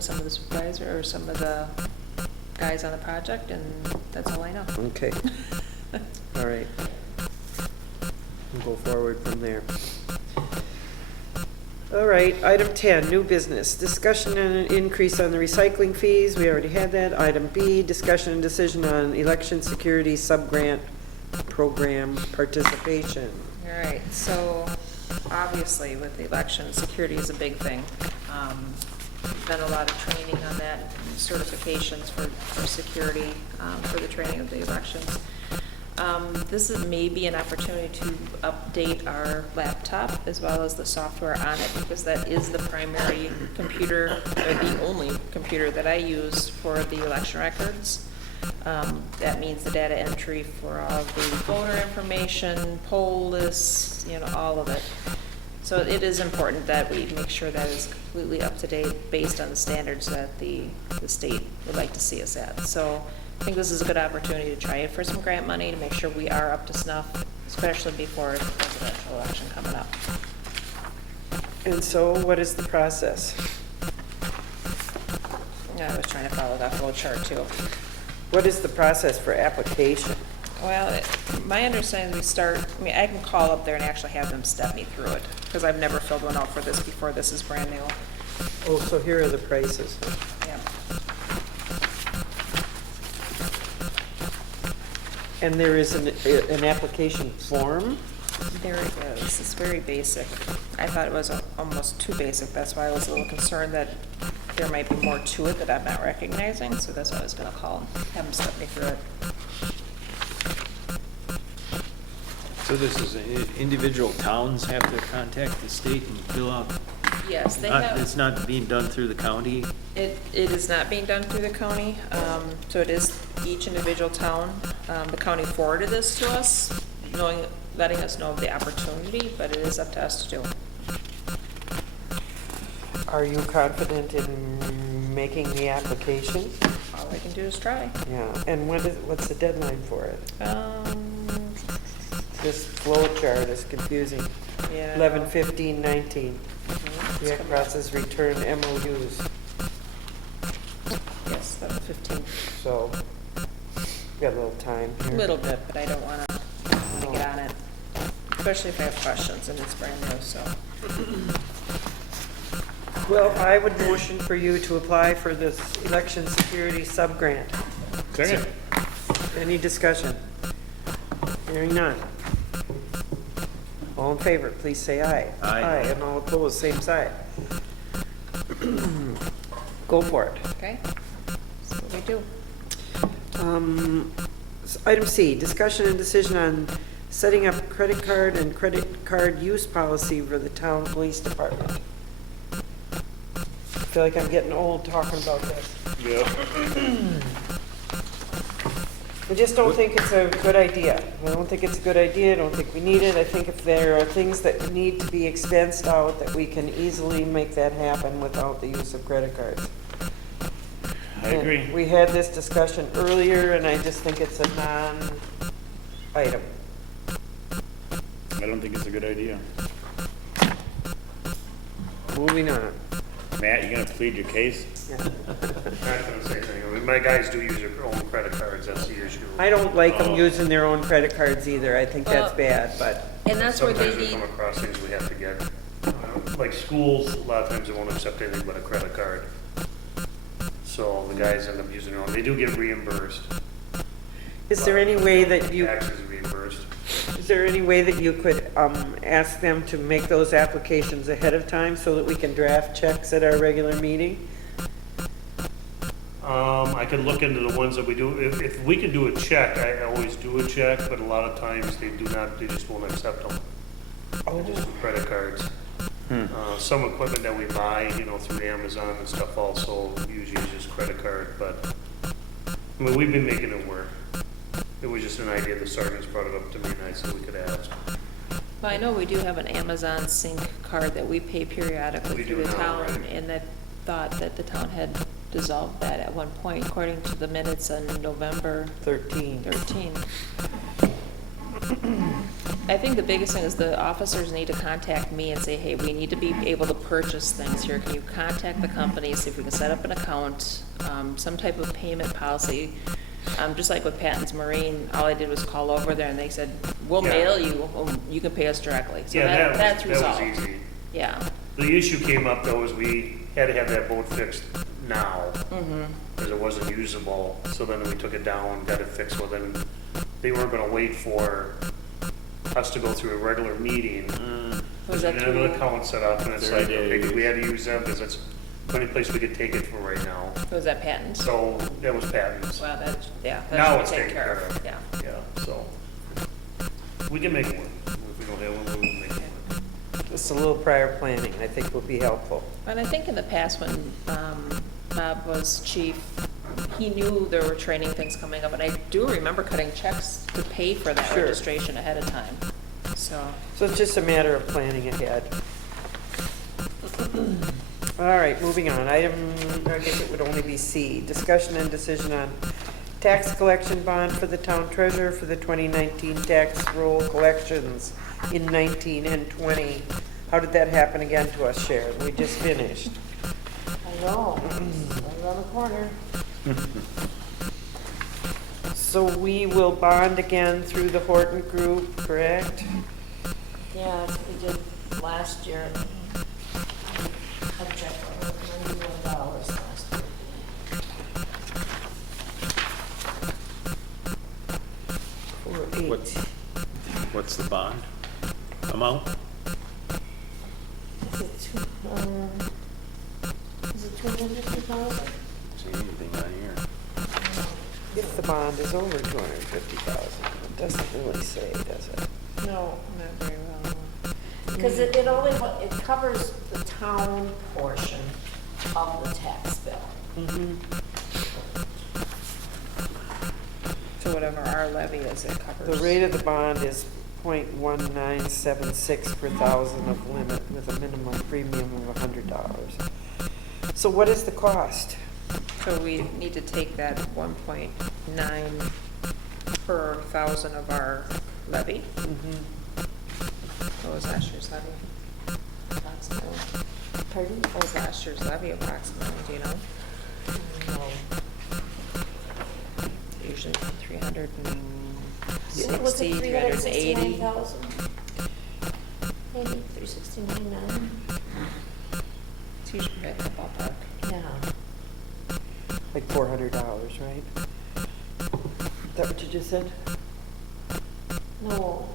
some of the supervisors or some of the guys on the project, and that's all I know. Okay, all right. We'll go forward from there. All right, item 10, new business. Discussion and an increase on the recycling fees. We already had that. Item B, discussion and decision on election security sub-grant program participation. All right, so obviously with the election, security is a big thing. Done a lot of training on that, and certifications for security, for the training of the elections. This is maybe an opportunity to update our laptop as well as the software on it, because that is the primary computer, or the only computer that I use for the election records. That means the data entry for all of the voter information, poll lists, you know, all of it. So it is important that we make sure that is completely up to date based on the standards that the state would like to see us at. So I think this is a good opportunity to try it for some grant money to make sure we are up to snuff, especially before the presidential election coming up. And so what is the process? Yeah, I was trying to follow that whole chart too. What is the process for application? Well, my understanding is I can call up there and actually have them step me through it, because I've never filled one out for this before. This is brand new. Oh, so here are the prices. Yeah. And there is an application form? There it is. It's very basic. I thought it was almost too basic. That's why I was a little concerned that there might be more to it that I'm not recognizing. So that's why I was going to call and have them step me through it. So this is, individual towns have to contact the state and fill out? Yes, they Not- have. It's not being done through the county? It is not being done through the county, so it is each individual town. The county forwarded this to us, letting us know of the opportunity, but it is up to us to do. Are you confident in making the application? All I can do is try. Yeah, and what's the deadline for it? This flow chart is confusing. Yeah. 11/15/19. Mhm. The process return MOUs, Yes, 15, so got a little time a here. little bit, but I don't want to get on it, especially if I have questions and it's brand new, so. Well, I would motion for you to apply for this election security sub-grant. Second. Any discussion? Hearing none. All in favor, please say aye. Aye. And all opposed, same side. Go for it. Okay, that's what we do. Item C, discussion and decision on setting up credit card and credit card use policy for the town police department. I feel like I'm getting old talking about this. Yeah. I just don't think it's a good idea. I don't think it's a good idea. I don't think we need it. I think if there are things that need to be expensed out, that we can easily make that happen without the use of credit cards. I agree. And we had this discussion earlier, and I just think it's a non-item. I don't think it's a good idea. Moving on. Matt, you gonna plead your case? Yeah. Not gonna say anything. I mean, my guys do use their own credit cards, that's the issue. I don't like them Oh. using their own credit cards either. I think that's Well- bad, but And that's where they Sometimes we need, come across things we have to get. Like schools, a lot of times they won't accept anything but a credit card. So the guys end up using their own. They do get reimbursed. is there any way that you, Taxes reimbursed. is there any way that you could ask them to make those applications ahead of time so that we can draft checks at our regular meeting? I can look into the ones that we do. If we can do a check, I always do a check, but a lot of times they do not, they just won't accept them. Oh, Just credit cards. Some equipment that we buy, through Amazon and stuff also usually is just credit card, but, I mean, we've been making it work. It was just an idea, the sergeants brought it up to me and I said we could ask. Well, I know we do have an Amazon Sync card that we pay periodically We through do the now, town, right? and I thought that the town had dissolved that at one point, according to the minutes on November 13. 13. I think the biggest thing is the officers need to contact me and say, hey, we need to be able to purchase things here. Can you contact the company, see if we can set up an account, some type of payment policy? Just like with Patton's Marine, all I did was call over there and they said, we'll Yeah. mail you, you can pay us directly. So Yeah, that's that resolved. was easy. Yeah. The issue came up though is we had to have that boat fixed now. Because it wasn't usable, so then we took it down, got it fixed, well then, they weren't gonna wait for us to go through a regular meeting. Was Because that we had an through- account set up and it's 30 like, okay, days. we had to use them because it's the only place we could take it for right now. Was that Patton's? So, that was Patton's. Well, that, yeah, Now that it's should be taken taken care of. Yeah. Yeah, so, we can make it work. If we don't have one, we'll make it work. Just a little prior planning, I think will be helpful. And I think in the past when Bob was chief, he knew there were training things coming up, and I do remember cutting checks to pay for that Sure. registration ahead of time. So, So it's just a matter of planning ahead. All right, moving on. Item, I guess it would only be C, discussion and decision on tax collection bond for the town treasurer for the 2019 tax roll collections in 19 and 20. How did that happen again to us, Sharon? We just finished. I know, right around the corner. So we will bond again through the Horton Group, correct? Yeah, that's what we did last year. I checked for $91 last year. For 8. What's the bond amount? Is it $250,000? See anything on here? If the bond is over 250,000, it doesn't really say, does it? No, not very well. because it only, it covers the town portion of the tax bill. So whatever our levy is, it covers. The rate of the bond is .1976 per thousand of limit with a minimum premium of $100. So what is the cost? So we need to take that 1.9 per thousand of our levy. What was last year's levy? Approximately. Pardon? What was last year's levy approximately, do you know? No. Usually 360, Was it 380. 369,000? Maybe 369. It's usually right in the ballpark. Yeah. Like $400, right? Is that what you just said? No.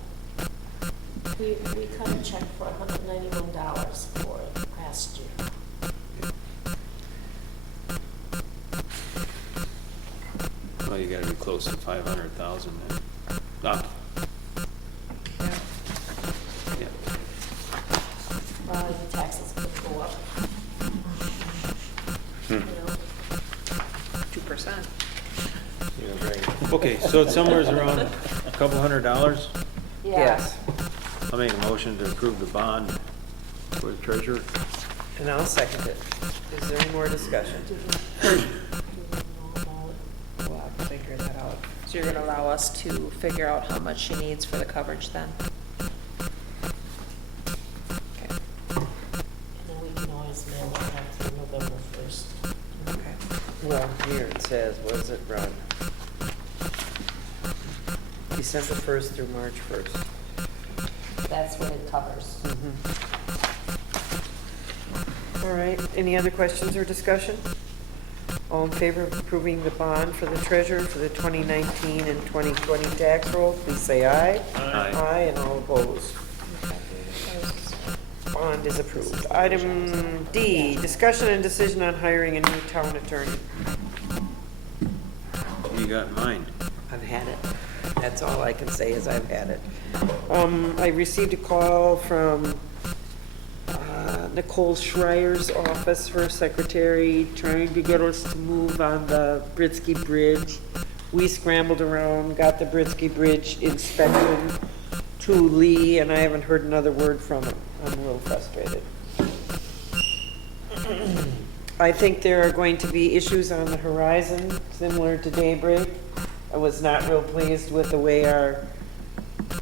We cut a check for $191 for it last year. Well, you gotta be close to 500,000 then. Not, yeah. The taxes could go up. You know? 2%. Yeah, right. Okay, so it's somewhere around a couple $100. Yes. I'll make a motion to approve the bond for the treasurer. And I'll second it. Is there any more discussion? We'll have to figure that out. So you're gonna allow us to figure out how much she needs for the coverage then? Okay. And then we can always mail it out through November 1st. Okay. Well, here it says, what does it run? December 1st through March 1st. That's what it covers. All right, any other questions or discussion? All in favor of approving the bond for the treasurer for the 2019 and 2020 tax roll, please say aye. Aye. Aye, and all opposed. Bond is approved. Item D, discussion and decision on hiring a new town attorney. What do you got in mind? I've had it. That's all I can say is I've had it. I received a call from Nicole Schreier's office, her secretary, trying to get us to move on the Britsky Bridge. We scrambled around, got the Britsky Bridge inspection to Lee, and I haven't heard another word from him. I'm a little frustrated. I think there are going to be issues on the horizon, similar to Daybreak. I was not real pleased with the way our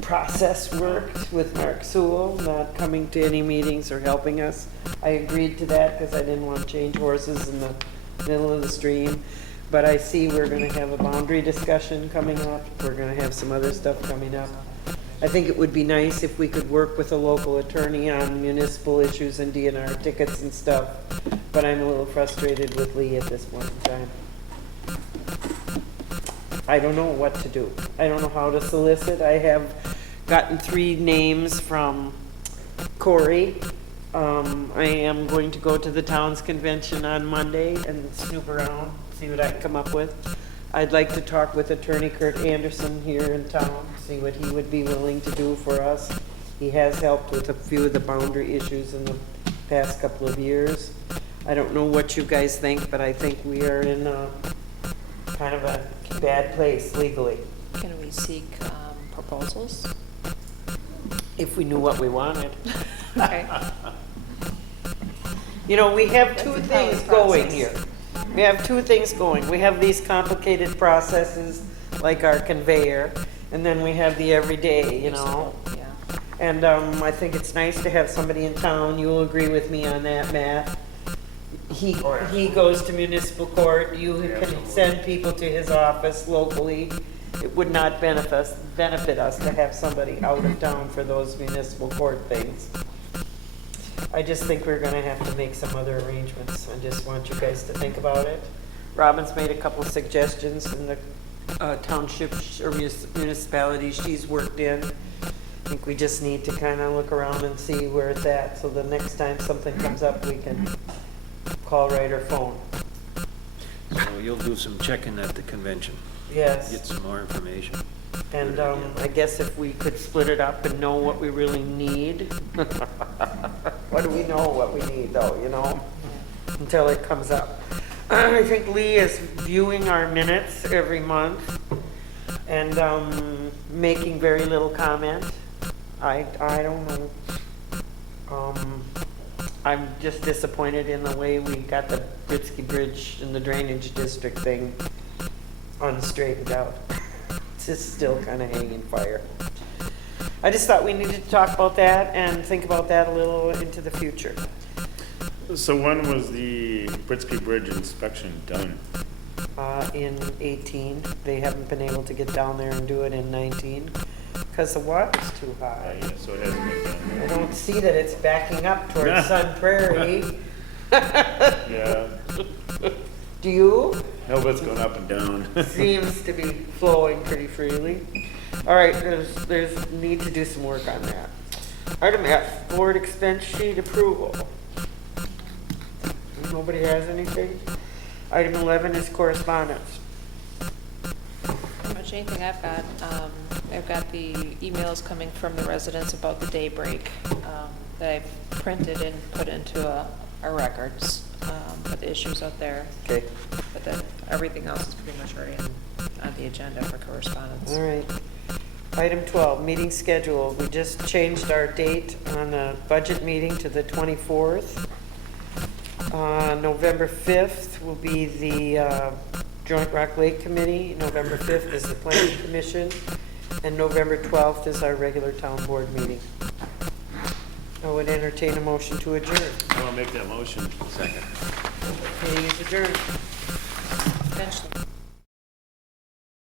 process worked with Mark Sewell, not coming to any meetings or helping us. I agreed to that because I didn't want to change horses in the middle of the stream. But I see we're going to have a boundary discussion coming up. We're going to have some other stuff coming up. I think it would be nice if we could work with a local attorney on municipal issues and DNR tickets and stuff. But I'm a little frustrated with Lee at this point in time. I don't know what to do. I don't know how to solicit. I have gotten 3 names from Corey. I am going to go to the town's convention on Monday and snoop around, see what I can come up with. I'd like to talk with Attorney Kurt Anderson here in town, see what he would be willing to do for us. He has helped with a few of the boundary issues in the past couple of years. I don't know what you guys think, but I think we are in kind of a bad place legally. Can we seek proposals? If we knew what we wanted. Okay. You know, we have That's 2 a things valid going process. here. We have 2 things going. We have these complicated processes like our conveyor, and then we have the everyday, you know. Yeah. And I think it's nice to have somebody in town. You'll agree with me on that, Matt. He goes to municipal court. You can send people to his office locally. It would not benefit us to have somebody out of town for those municipal court things. I just think we're gonna have to make some other arrangements. I just want you guys to think about it. Robin's made a couple suggestions in the township or municipalities she's worked in. I think we just need to kind of look around and see where it's at, so the next time something comes up, we can call right or phone. So you'll do some checking at the convention, Yes. get some more information. And I guess if we could split it up and know what we really need. What do we know what we need though, you know? Until it comes up. I think Lee is viewing our minutes every month and making very little comment. I don't know. I'm just disappointed in the way we got the Britsky Bridge and the drainage district thing unstraightened out. It's just still kind of hanging fire. I just thought we needed to talk about that and think about that a little into the future. So when was the Britsky Bridge inspection done? In 18, they haven't been able to get down there and do it in 19 because the water's too high. Yeah, so it hasn't been I done. don't see that it's backing up towards Sun Prairie. Yeah, Do you? no, but it's going up and down. Seems to be flowing pretty freely. All right, there's need to do some work on that. Item F, board expense sheet approval. Nobody has anything? Item 11 is correspondence. Pretty much anything I've got the emails coming from the residents about the daybreak that I've printed and put into our records, with the issues out there. Okay. But then everything else is pretty much already on the agenda for correspondence. All right. Item 12, meeting schedule. We just changed our date on the budget meeting to the 24th. November 5th will be the Joint Rock Lake Committee. November 5th is the Planning Commission. And November 12th is our regular town board meeting. I would entertain a motion to adjourn. I want to make that motion. Second. Meeting is adjourned. Eventually.